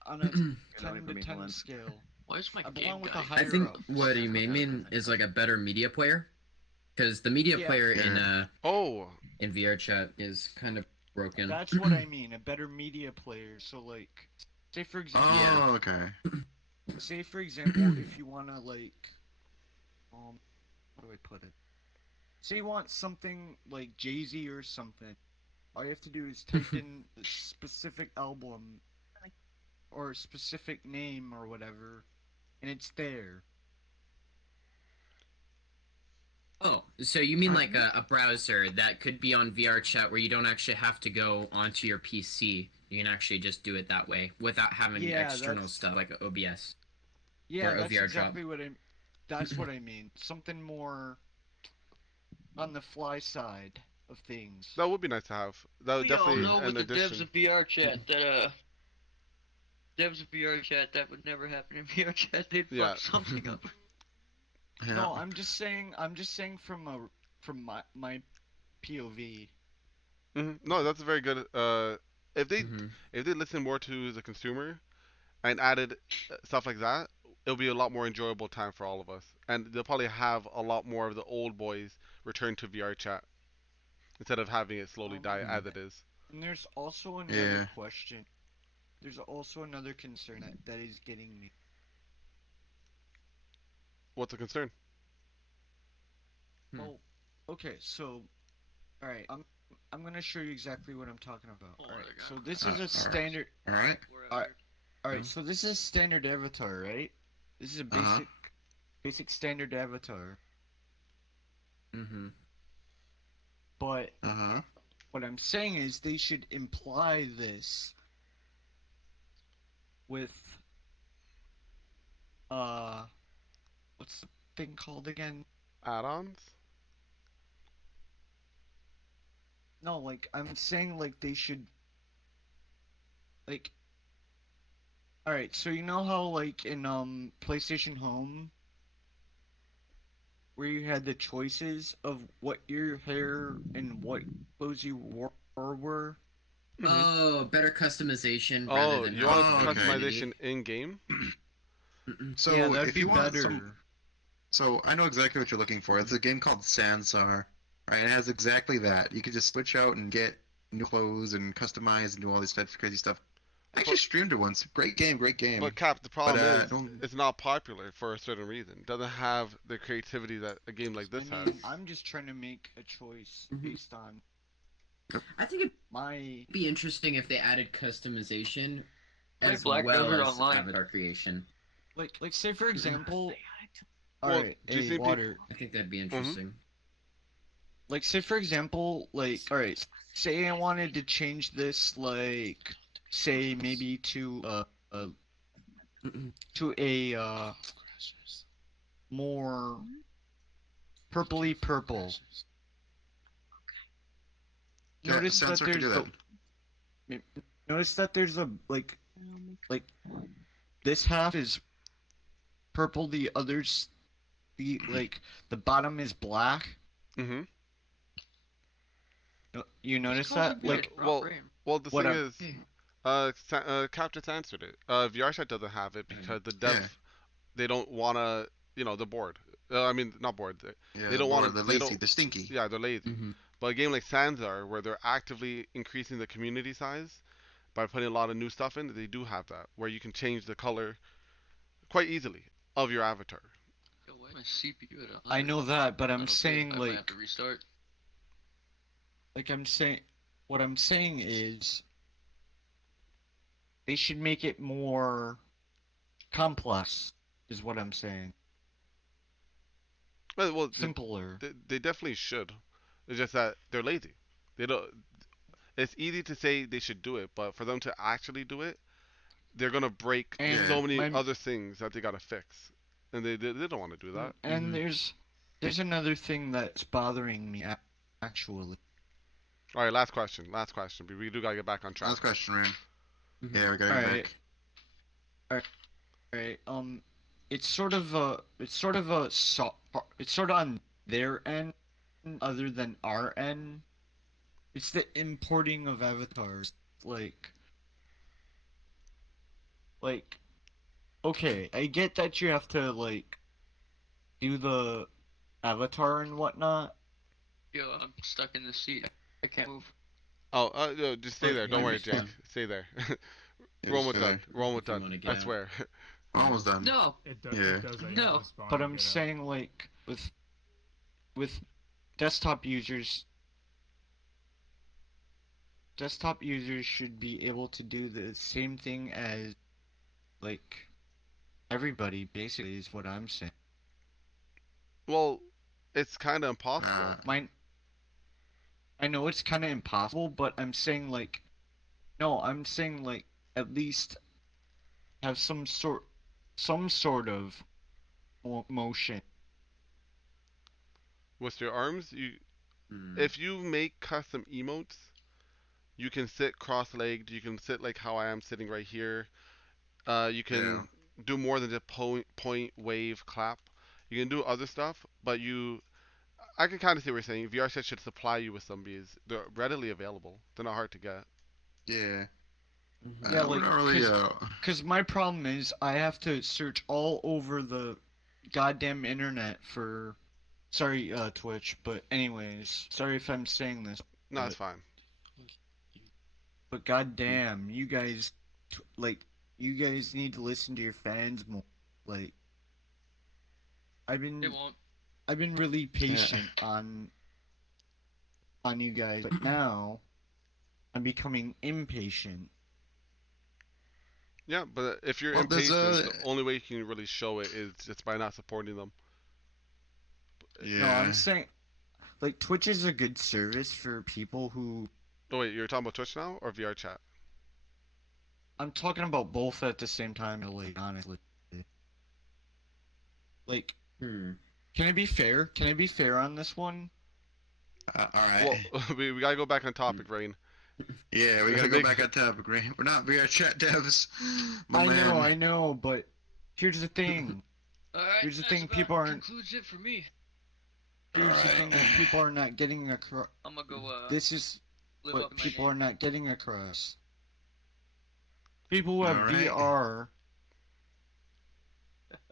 On a 10 to 10 scale. Where's my I belong game with guy? the higher I think ups. what you mean is like a better media player, because the media player in VRChat is kind of broken. That's what I mean, a better media player. So like, say for example. Oh, okay. Say for example, if you wanna like, how do I put it? Say you want something like Jay-Z or something. All you have to do is type in a specific album or a specific name or whatever, and it's there. Oh, so you mean like a browser that could be on VRChat where you don't actually have to go onto your PC. You can actually just do it that way without having external stuff like OBS. Yeah, or that's OVR exactly what I. That's what I mean. Something more on the fly side of things. That would be nice to have. That would We all definitely know an with the addition. devs of VRChat that devs of VRChat that would never happen in VRChat. They'd fuck something up. No, I'm just saying from my POV. No, that's very good. If they listen more to the consumer and added stuff like that, it'll be a lot more enjoyable time for all of us, and they'll probably have a lot more of the old boys return to VR chat instead of having it slowly die as it is. And there's also another question. There's also another concern that is getting me. What's the concern? Oh, okay. So, all right. I'm gonna show you exactly what I'm talking about. All right. So this is a standard. All right. All right. So this is standard avatar, right? This is a basic standard avatar. But what I'm saying is they should imply this with what's the thing called again? Add-ons? No, like I'm saying like they should like Alright, so you know how like in PlayStation Home where you had the choices of what your hair and what clothes you wore were? Oh, better customization rather Oh, than you having want full customization immunity. in game? So Yeah, that'd if be you want better. so I know exactly what you're looking for. It's a game called Sansar, right? It has exactly that. You can just switch out and get new clothes and customize and do all these types of crazy stuff. I actually streamed it once. Great game, great game. But Cap, the But problem is don't. it's not popular for a certain reason. It doesn't have the creativity that a game like this has. I'm just trying to make a choice based on I think it'd my be interesting if they added customization Play as Black well Desert as Online. avatar creation. like say for example. Well, Alright, do you hey, think water. I think that'd be interesting. Like say for example, like alright, say I wanted to change this like say maybe to a more purpley purple. Yeah, Notice that Sansar can there's do the notice that there's a like this half is purple, the others the bottom is black. Mm-hmm. You notice that? Like well, the what thing up? is, Cap just answered it. VRChat doesn't have it because the dev they don't wanna, they're bored. I mean, not bored. They don't want to. They're They lazy. don't. They're stinky. Yeah, they're lazy. But a game like Sanzar, where they're actively increasing the community size by putting a lot of new stuff in, they do have that, where you can change the color quite easily of your avatar. Yo, why is my CPU at 100? I know that, but I'm Not okay. saying I might have like to restart. what I'm saying is they should make it more complex is what I'm saying. Well, simpler. They definitely should. It's just that they're lazy. They don't. It's easy to say they should do it, but for them to actually do it, they're gonna break so many other things that they gotta fix, and they don't want to do that. And there's another thing that's bothering me actually. All right, last question. Last question. We do gotta get back on track. Last question, Ryan. Yeah, we gotta get back. Alright. It's sort of on their end, other than our end. It's the importing of avatars. Okay, I get that you have to do the avatar and whatnot. Yo, I'm stuck in the seat. I can't move. Oh, no, just stay there. Don't worry, Jake. Stay there. We're almost done. We're almost done. I swear. Almost done. No. No. But I'm saying with desktop users should be able to do the same thing as everybody basically is what I'm saying. Well, it's kind of impossible. I know it's kind of impossible, but I'm saying I'm saying at least have some sort of motion. With your arms, if you make custom emotes, you can sit cross-legged. You can sit like how I am sitting right here. You can do more than just point, wave, clap. You can do other stuff, but I can kind of see what you're saying. VRChat should supply you with some because they're readily available. They're not hard to get. Yeah. Yeah, because my problem is I have to search all over the goddamn internet for. Sorry, Twitch, but anyways, sorry if I'm saying this. No, it's fine. But goddamn, you guys, you guys need to listen to your fans more. I've been really patient on you guys, but now I'm becoming impatient. Yeah, but if you're impatient, the only way you can really show it is just by not supporting them. Yeah. No, I'm saying, Twitch is a good service for people who. Oh wait, you're talking about Twitch now or VRChat? I'm talking about both at the same time, honestly. Can I be fair? Can I be fair on this one? Alright. Well, we gotta go back on topic, Rain. Yeah, we gotta go back on topic, right? We're not VR chat devs. My man. I know, but here's the thing. Alright, Here's the that's thing, about people aren't. concludes it for me. Here's the thing that people are not getting across. I'm gonna go, This is live what up my people name. are not getting across. People who have Alright. VR,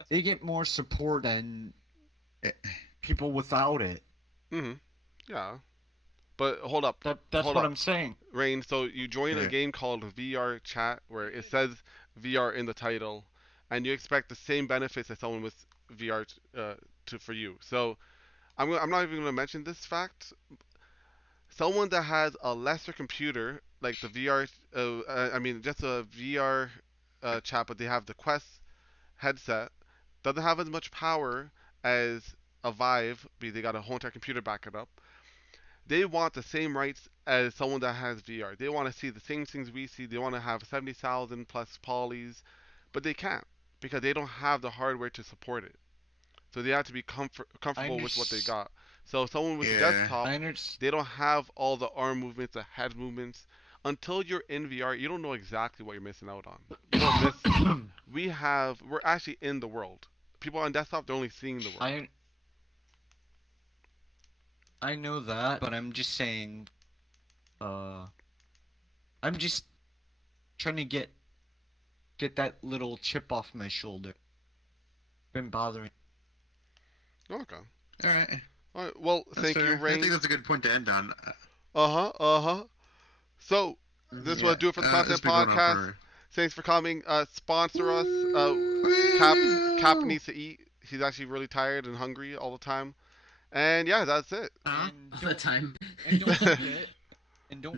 they get more support than people without it. Yeah. But hold up. That's hold what up. I'm saying. Rain, so you join a Yeah. game called VR Chat where it says VR in the title, and you expect the same benefits as someone with VR for you. So I'm not even gonna mention this fact. Someone that has a lesser computer, like the VR, I mean just a VR chat, but they have the Quest headset, doesn't have as much power as a Vive because they got a whole entire computer backing up. They want the same rights as someone that has VR. They want to see the same things we see. They want to have 70,000 plus polys, but they can't because they don't have the hardware to support it. So they have to be comfortable with what they got. So someone with a desktop, they don't have all the arm movements, the head movements. Until you're in VR, you don't know exactly what you're missing out on. You don't miss. We're actually in the world. People on desktop, they're only seeing the world. I know that, but I'm just saying. I'm just trying to get that little chip off my shoulder. Been bothering. Okay. All right. All right. Well, thank you, Rain. I think that's a good point to end on. So this will do it for the Content it's been going on Podcast. for- Thanks for coming. Sponsor us. Cap needs to eat. He's actually really tired and hungry all the time. And yeah, that's it. All the time. And don't forget. And don't